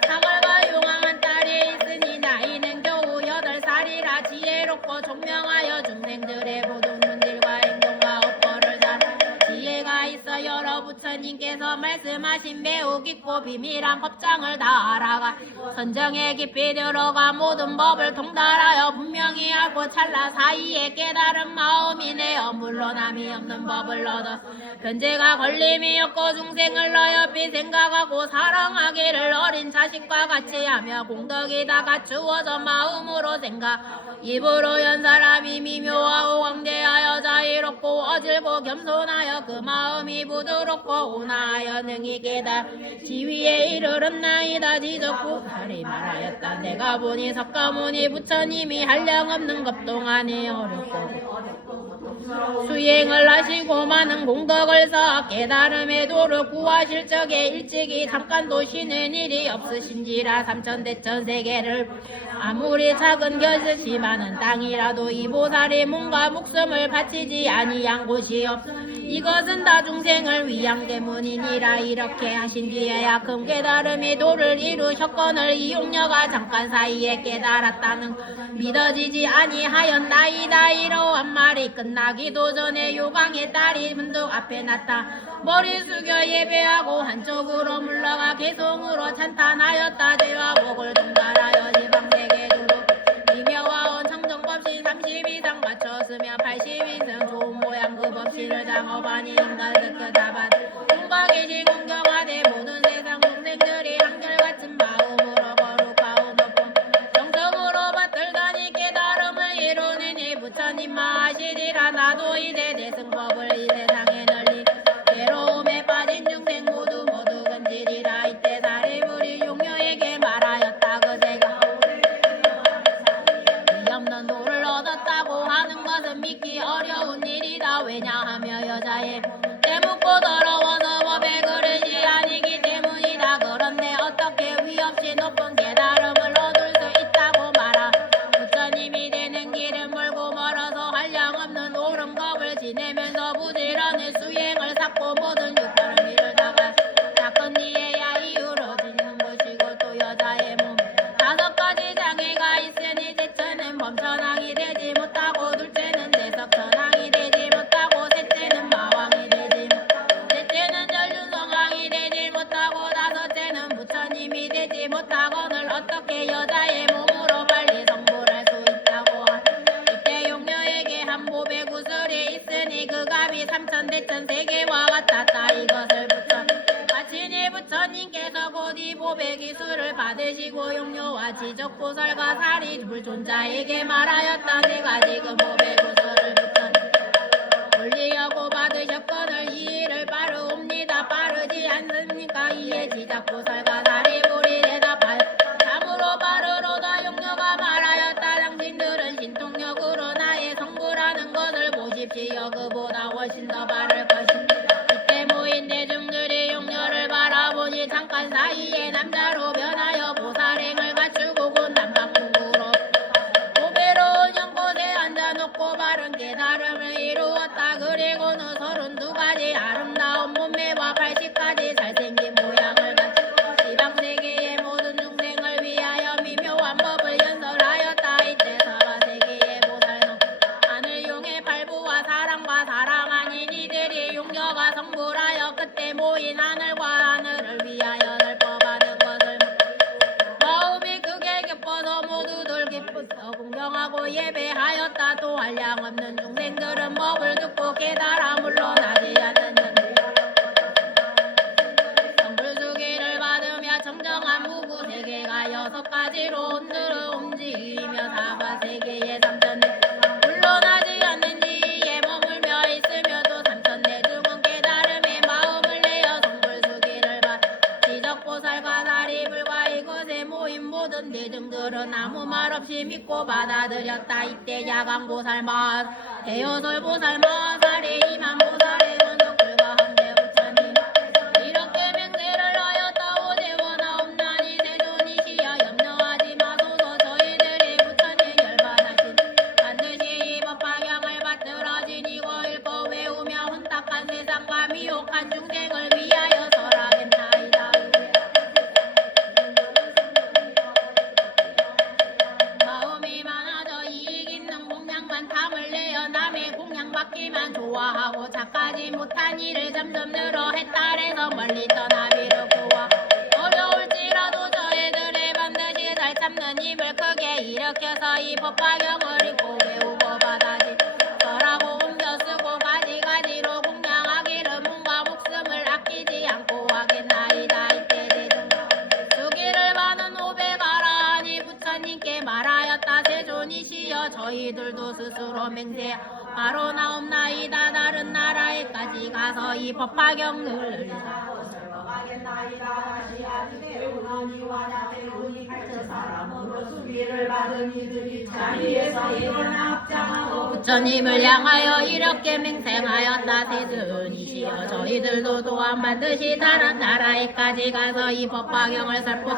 사걸과 용왕한 딸이 있으니 나이는 겨우 8살이라 지혜롭고 총명하여 중생들의 모든 문질과 행동과 업보를 잘 지혜가 있어 여러 부처님께서 말씀하신 매우 깊고 비밀한 법장을 다 알아가 선정에 깊이 들어가 모든 법을 통달하여 분명히 알고 찰나 사이에 깨달은 마음이 내어 물러남이 없는 법을 얻어 변제가 걸림이 없고 중생을 어여삐 생각하고 사랑하기를 어린 자식과 같이 하며 공덕이 다 갖추어져 마음으로 생각 입으로 연사람이 미묘하고 광대하여 자유롭고 어질고 겸손하여 그 마음이 부드럽고 온화하여 능히 깨달 지위에 이르렀나이다. 지적 보살이 말하였다. 내가 보니 석가모니 부처님이 한량없는 것 동안에 어렵고 수행을 하시고 많은 공덕을 쌓아 깨달음의 도를 구하실 적에 일찍이 잠깐도 쉬는 일이 없으신지라 삼천대천 세계를 아무리 작은 것이 많은 땅이라도 이 보살이 몸과 목숨을 바치지 아니한 곳이 없어 이것은 다 중생을 위한 때문이니라. 이렇게 하신 뒤에야 큰 깨달음의 도를 이루셨거늘 이 용녀가 잠깐 사이에 깨달았다는 믿어지지 아니하였나이다. 이러한 말이 끝나기도 전에 요강의 딸이 문득 앞에 나타 머리 숙여 예배하고 한쪽으로 물러가 개송으로 찬탄하였다. 제와 목을 동달하여 지방세계 두루 미묘와온 청정법신 32상 맞췄으며 82상 좋은 모양 그 법신을 장업하니 인간 그 답안 공박이시 공경하되 모든 세상 중생들이 한결같은 마음으로 거룩하고 높은 정성으로 받들다니 깨달음을 이루느니 부처님 마하시리라. 나도 이제 내 승법을 이 세상에 널리 괴로움에 빠진 중생 모두 건지리라. 이때 사리불이 용녀에게 말하였다. 그제가 없는 도를 얻었다고 하는 것은 믿기 어려운 일이다. 왜냐하며 여자의 때묻고 더러워서 법의 그릇이 아니기 때문이다. 그런데 어떻게 위없이 높은 깨달음을 얻을 수 있다고 말하. 부처님이 되는 길은 멀고 멀어서 한량없는 옳은 법을 지내면서 부지런히 수행을 쌓고 모든 육도를 이루다가 닦은 뒤에야 이루어지는 것이고 또 여자의 몸 5가지 장애가 있으니 제천은 범천왕이 되지 못하고 둘째는 대석천왕이 되지 못하고 셋째는 마왕이 되지 넷째는 전륜성왕이 되지 못하고 다섯째는 부처님이 되지 못하거늘 어떻게 여자의 몸으로 빨리 성불할 수 있다고 이때 용녀에게 한 보배 구슬이 있으니 그 값이 3천대천 세계와 같았다. 이것을 마치니 부처님께서 곧 이 보배 기술을 받으시고 용녀와 지적보살과 사리 불존자에게 말하였다. 내가 지금 보배 구슬을 올리려고 받으셨거늘 이 일을 빠르옵니다. 빠르지 않습니까? 이에 지적보살과 사리불이 대답하여 참으로 빠르로다. 용녀가 말하였다. 당신들은 신통력으로 나의 성불하는 것을 보십시오. 그보다 훨씬 더 빠를 것입니다. 이때 모인 대중들이 용녀를 바라보니 잠깐 사이에 남자로 변하여 보살행을 갖추고 곧 남방국으로 고배로운 연꽃에 앉아놓고 바른 깨달음을 이루었다. 그리고는 32가지 아름다운 몸매와 80가지 잘생긴 모양을 갖추고 지방세계의 모든 중생을 위하여 미묘한 법을 연설하였다. 이때 사바세계의 보살성 하늘용의 발부와 사랑과 사랑한 이들이 용녀가 성불하여 그때 모인 하늘과 하늘을 위하여 설법하는 것을 마음이 크게 기뻐서 모두들 기쁘서 공경하고 예배하였다. 또 한량없는 중생들은 법을 듣고 깨달아 물러나지 않는 성불수기를 받으며 정정한 무구세계가 6가지로 온들어 움직이며 사바세계의 3천대 물러나지 않는 지에 머물며 있으며 또 3천대 중은 깨달아 끝까지 믿고 받아들였다. 이때 야광보살마 대여설보살마 사례 이만보살의 원덕들과 함께 부처님 이렇게 맹세를 하였다. 오대원하옵나니 세존이시여 염려하지 마소서. 저희들이 부처님 열반하신 반드시 이 법화경을 받들어지니고 읽고 외우며 혼탁한 세상과 미혹한 중생을 위하여 설하겠나이다. 마음이 많아져 이익 있는 공양만 탐을 내어 남의 공양받기만 좋아하고 착하지 못한 일을 점점 늘어 해탈해서 멀리 떠나비르고와 어려울지라도 저희들의 반드시 잘 참는 입을 크게 일으켜서 이 법화경을 읽고 외우고 받아지 절하고 옮겨 쓰고 가지가지로 공양하기를 몸과 목숨을 아끼지 않고 하겠나이다. 이때 대중 주기를 많은 오백하라 하니 부처님께 말하였다. 세존이시여 저희들도 스스로 맹세 바로 나옵나이다. 다른 나라에까지 가서 이 법화경을 다시 배우는 이와냐 배우니 갈처 사람으로 수비를 받은 이들이 자리에서 일어나 합장하고 부처님을 향하여 이렇게 맹세하였다. 세존이시여 저희들도 또한 반드시 다른 나라에까지 가서 이 법화경을 살포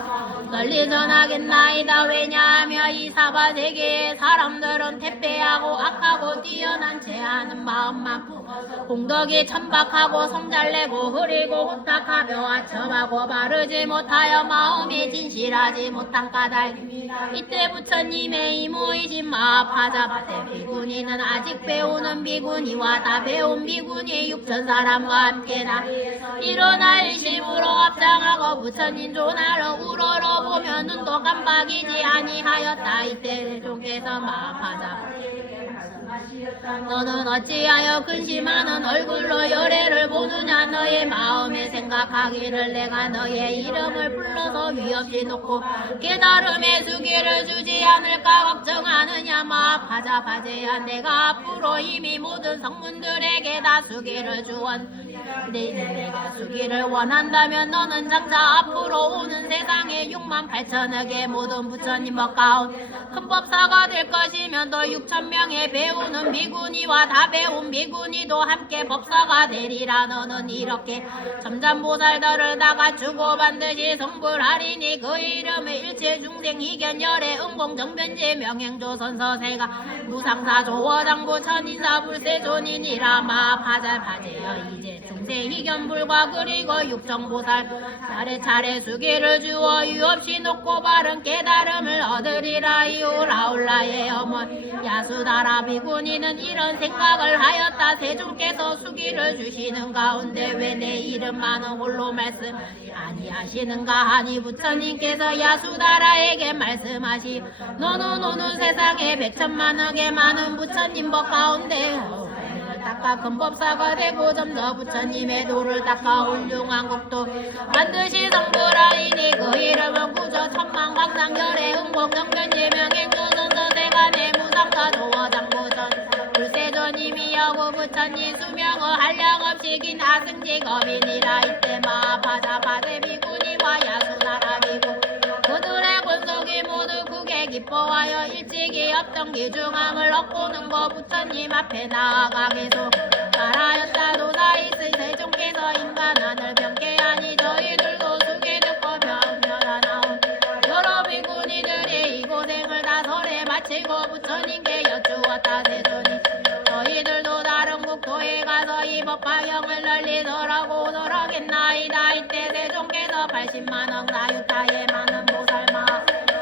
널리 전하겠나이다. 왜냐하며 이 사바세계의 사람들은 태폐하고 악하고 뛰어난 죄하는 마음만 공덕이 천박하고 성잘내고 흐리고 호탁하며 아첨하고 바르지 못하여 마음이 진실하지 못한 까닭입니다. 이때 부처님의 이모이신 마하파자바세 비구니는 아직 배우는 비구니와 다 배운 비구니 6천 사람과 함께나 일어나 일심으로 합장하고 부처님 조나를 우러러보며 눈도 깜빡이지 아니하였다. 이때 대종께서 마하파자바세 너는 어찌하여 근심하는 얼굴로 열애를 보느냐. 너의 마음에 생각하기를 내가 너의 이름을 불러서 위없이 놓고 깨달음의 수기를 주지 않을까 걱정하느냐. 마하파자바세야 내가 앞으로 이미 모든 성문들에게 다 수기를 내가 수기를 원한다면 너는 장차 앞으로 오는 세상에 6만 8천억의 모든 부처님 가운 큰 법사가 될 것이면 또 6천 명의 배우는 비구니와 다 배운 비구니도 함께 법사가 되리라. 너는 이렇게 점잠보살들을 다 갖추고 반드시 성불하리니 그 이름을 일체 중생 이견열애 응공정변제 명행조선서세가 무상사 조어장고 천인사 불세존이니라. 마하파자바세여 이제 중생 이견불과 그리고 육정보살 차례차례 수기를 주어 유없이 놓고 바른 깨달음을 얻으리라. 이오라올라의 어머니 야수다라 비구니는 이런 생각을 하였다. 세존께서 수기를 주시는 가운데 왜 내 이름만은 홀로 말씀 아니하시는가 하니 부처님께서 야수다라에게 말씀하시 너는 세상에 100천만억의 많은 부처님 법 가운데 닦아 큰 법사가 되고 좀 더 부처님의 도를 닦아 훌륭한 국도 반드시 성불하이니 그 이름은 구조 천만광상열의 흥복정변제 명행조선서세가 내 무상사 조어장보전 불세존님이여고 부처님 수명의 한량없이 긴 아승직업이니라. 이때 마하파자바세 비구니와 야수나라 비구 그들의 권속이 모두 크게 기뻐하여 일찍이 없던 기중함을 얻고는 거 부처님 앞에 나아가게도 말하였다도 다 있을 세종께서 인간하늘 변개하니 저희들도 수기 듣고 변변하 나온 여러 비구니들이 이 고생을 다 설에 마치고 부처님께 여쭈었다. 세존이 저희들도 다른 국토에 가서 이 법화경을 널리 설하고 설하겠나이다. 이때 세종께서 80만억 나유타의 많은 보살마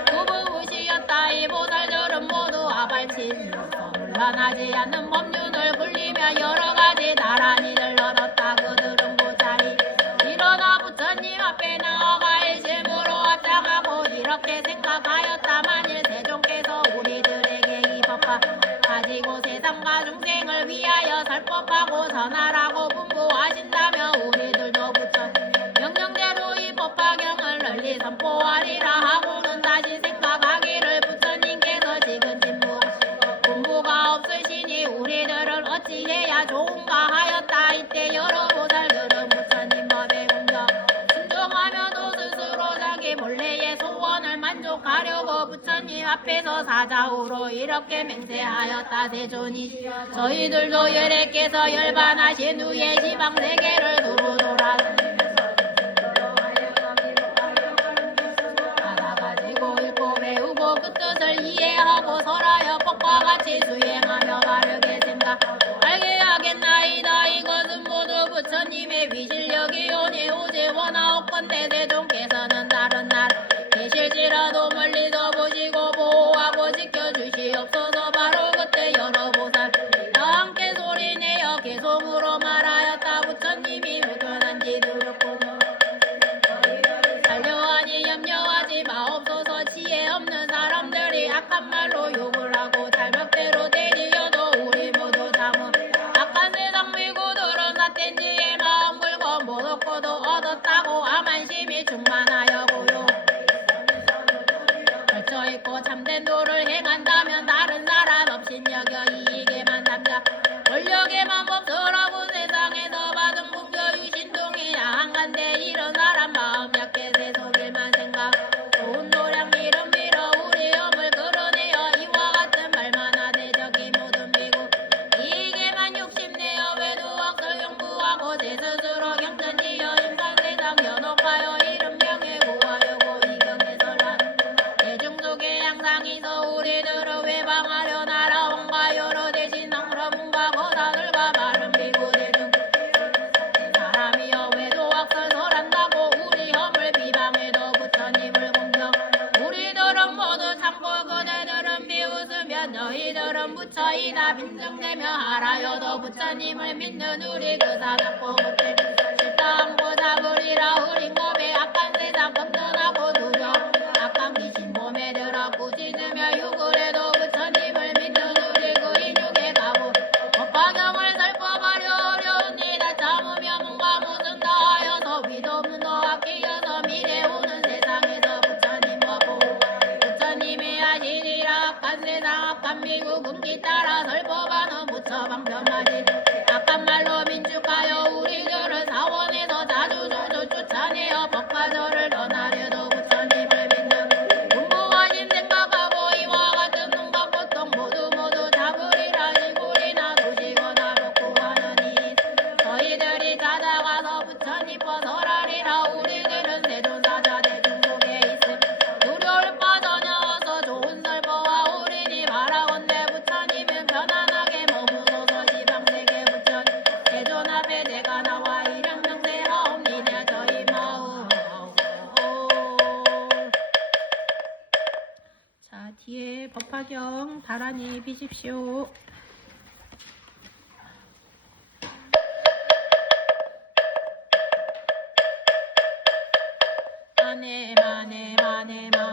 구부우시였다. 이 보살들은 모두 아발치면서 물러나지 않는 법륜을 굴리며 여러가지 나란히를 얻었다. 그들은 고자리 일어나 부처님 앞에 나아가 일심으로 합장하고 이렇게 생각하였다. 만일 세종께서 우리들에게 이 법화 가지고 세상과 중생을 위하여 설법하고 전하라고 분부하신다면 우리들도 부처 명령대로 이 법화경을 널리 선포하리라 하고는 다시 생각하기를 부처님께서 지금 분부가 없으시니 우리들은 어찌해야 좋은가 하였다. 이때 여러 보살들은 부처님 법에 공경 순종하면도 스스로 자기 본래의 소원을 만족하려고 부처님 앞에서 사자우로 이렇게 맹세하였다. 대존이 저희들도 열애께서 열반하신 후에 시방 세계를 두루 돌아 알아가지고 읽고 배우고 그 뜻을 이해하고 설하여 법과 같이 수행하며 바르게 생각 알게 하겠나이다. 이것은 모두 부처님의 위실력이오니 오직 원하옵건대 대종께서는 다른 날 계실지라도 멀리서 보시고 보호하고 지켜주시옵소서. 바로 그때 여러 보살 다 함께 소리내어 개송으로 말하였다. 부처님이 불편한지 두렵고도 살려하니 염려하지 마옵소서. 지혜 없는 사람들이 악한 말로 욕을 하고 잘못대로 때리려도 우리 모두 참음 악한 세상 밀고들은 삿된 지혜 마음 물건 못 얻고도 얻었다고 아만심이 충만하여 고요 걸쳐있고 참된 도를 행한다면 다른 사람 없인 여겨 이익에만 삼자 권력에만 법설하고 세상에서 받은 복저 유신동이 야한간데 이런 사람 마음 약해 세속일만 생각 좋은 노량 이름 빌어 우리 염을 끌어내어 이와 같은 말만 하되 저기 모든 비고 이익에만 욕심내어 외도학설 연구하고 제 스스로 경전지어 인간 세상 연옥하여 이름 명예고하여 고이경에서란 대중 속에 항상 있어 우리들을 외방하려 날아온가 여러 대신 엉러문과 거사들과 마른 비고 대중 사람이여 외도학설 설한다고 우리 혐을 비방해도 부처님을 공격 우리들은 모두 참고 그대들은 비웃으며 너희들은 부처이다 빈정대며 하라여도 부처님을 믿는 우리 그 사납고 못해 실당고 잡으리라 흐린 겁에 악한 세상 검전하고 두려 악한 귀신 몸에 들어 꾸짖으며 욕을 해도 부처님을 믿는 우리 그 인육에 가고 법화경을 살펴하려 어려우니다. 참으며 뭔가 무슨 다하여서 위도없는 너와 끼어서 미래 오는 세상에서 부처님 보고 부처님이 하시리라. 악한 세상 악한 미국 금기 따라 설법하는 부처 방편하지 악한 말로 민축하여 우리들을 사원에서 자주 쫓아내어 법화절을 떠나려도 부처님을 믿는 분부하신 생각하고 이와 같은 눈과 고통 모두 잡으리라. 시골이나 도시거나 먹고 하느니 저희들이 찾아가서 부처님 벗어라리라. 우리들은 세존사자 대중국에 있음 두려울 빠져나와서 좋은 설법와 우리니 바라건대 부처님은 편안하게 머무소서. 시방세계 부처님 대존 앞에 내가 나와 이름 명세하옵니다. 저희 마음 자 뒤에 법화경 다란히 비십시오.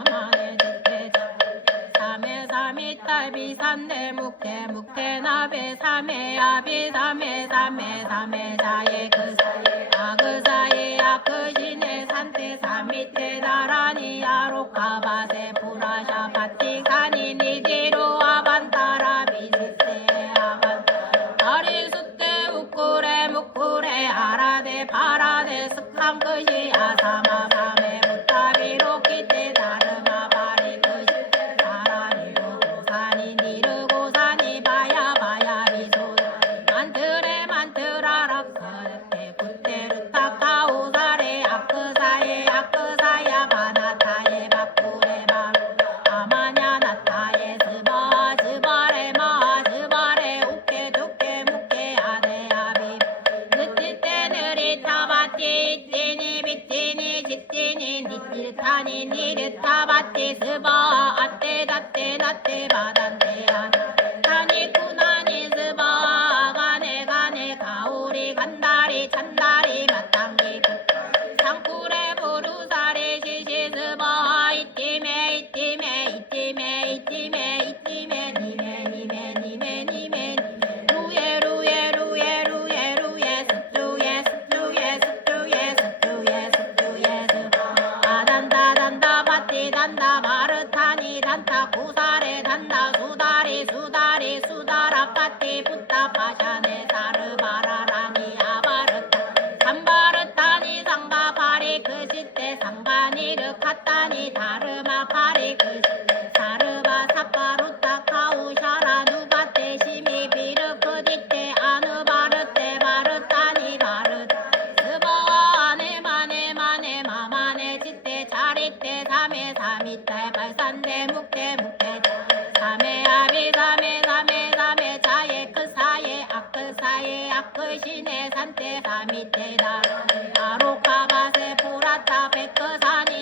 마네 죽대자 삼해 삼이탈비 삼내 묵태 나베 삼해 아비 삼해 자에 그 사이에 아크시네 산태 삼이태 다라니 아로카바세 부라샤 파티카니 니지로 아반타라 비스테 아반타라 아리수테 우쿠레 아라데 파라데 스캄 그시 아사마 밤에 무타비로 기테 다르마 바리 그시 다라니로 고사니 니르 고사니 바야 비소 만트라라 그때 구테르 타카우사레 아크사야 바나타에 바쿠레 바 아마냐 나타에 즈바레 우케 두케 무케 아데 아비 그티테느리 타바티 이티니 비티니 지티니 니티타니 니르타바티 스바 아떼 다떼 나떼 바단테 타니 쿠나니 스바 가네 가오리 간다리 찬다리 마땅히 상쿠레 부루사리 시시 스바 이티메 니메 루에 스투에 아단다 바티 단다 마르타니 단타 구사레 단다 수다라 파티 붓다 파샤네 사르바라라니 아바르타 삼바르타니 상바 파리 그시테 상바니르 카타니 다르마 파리 그시테 사르바 사에 아크시네 산대 사미테다 아로카바세 부라타 백거산이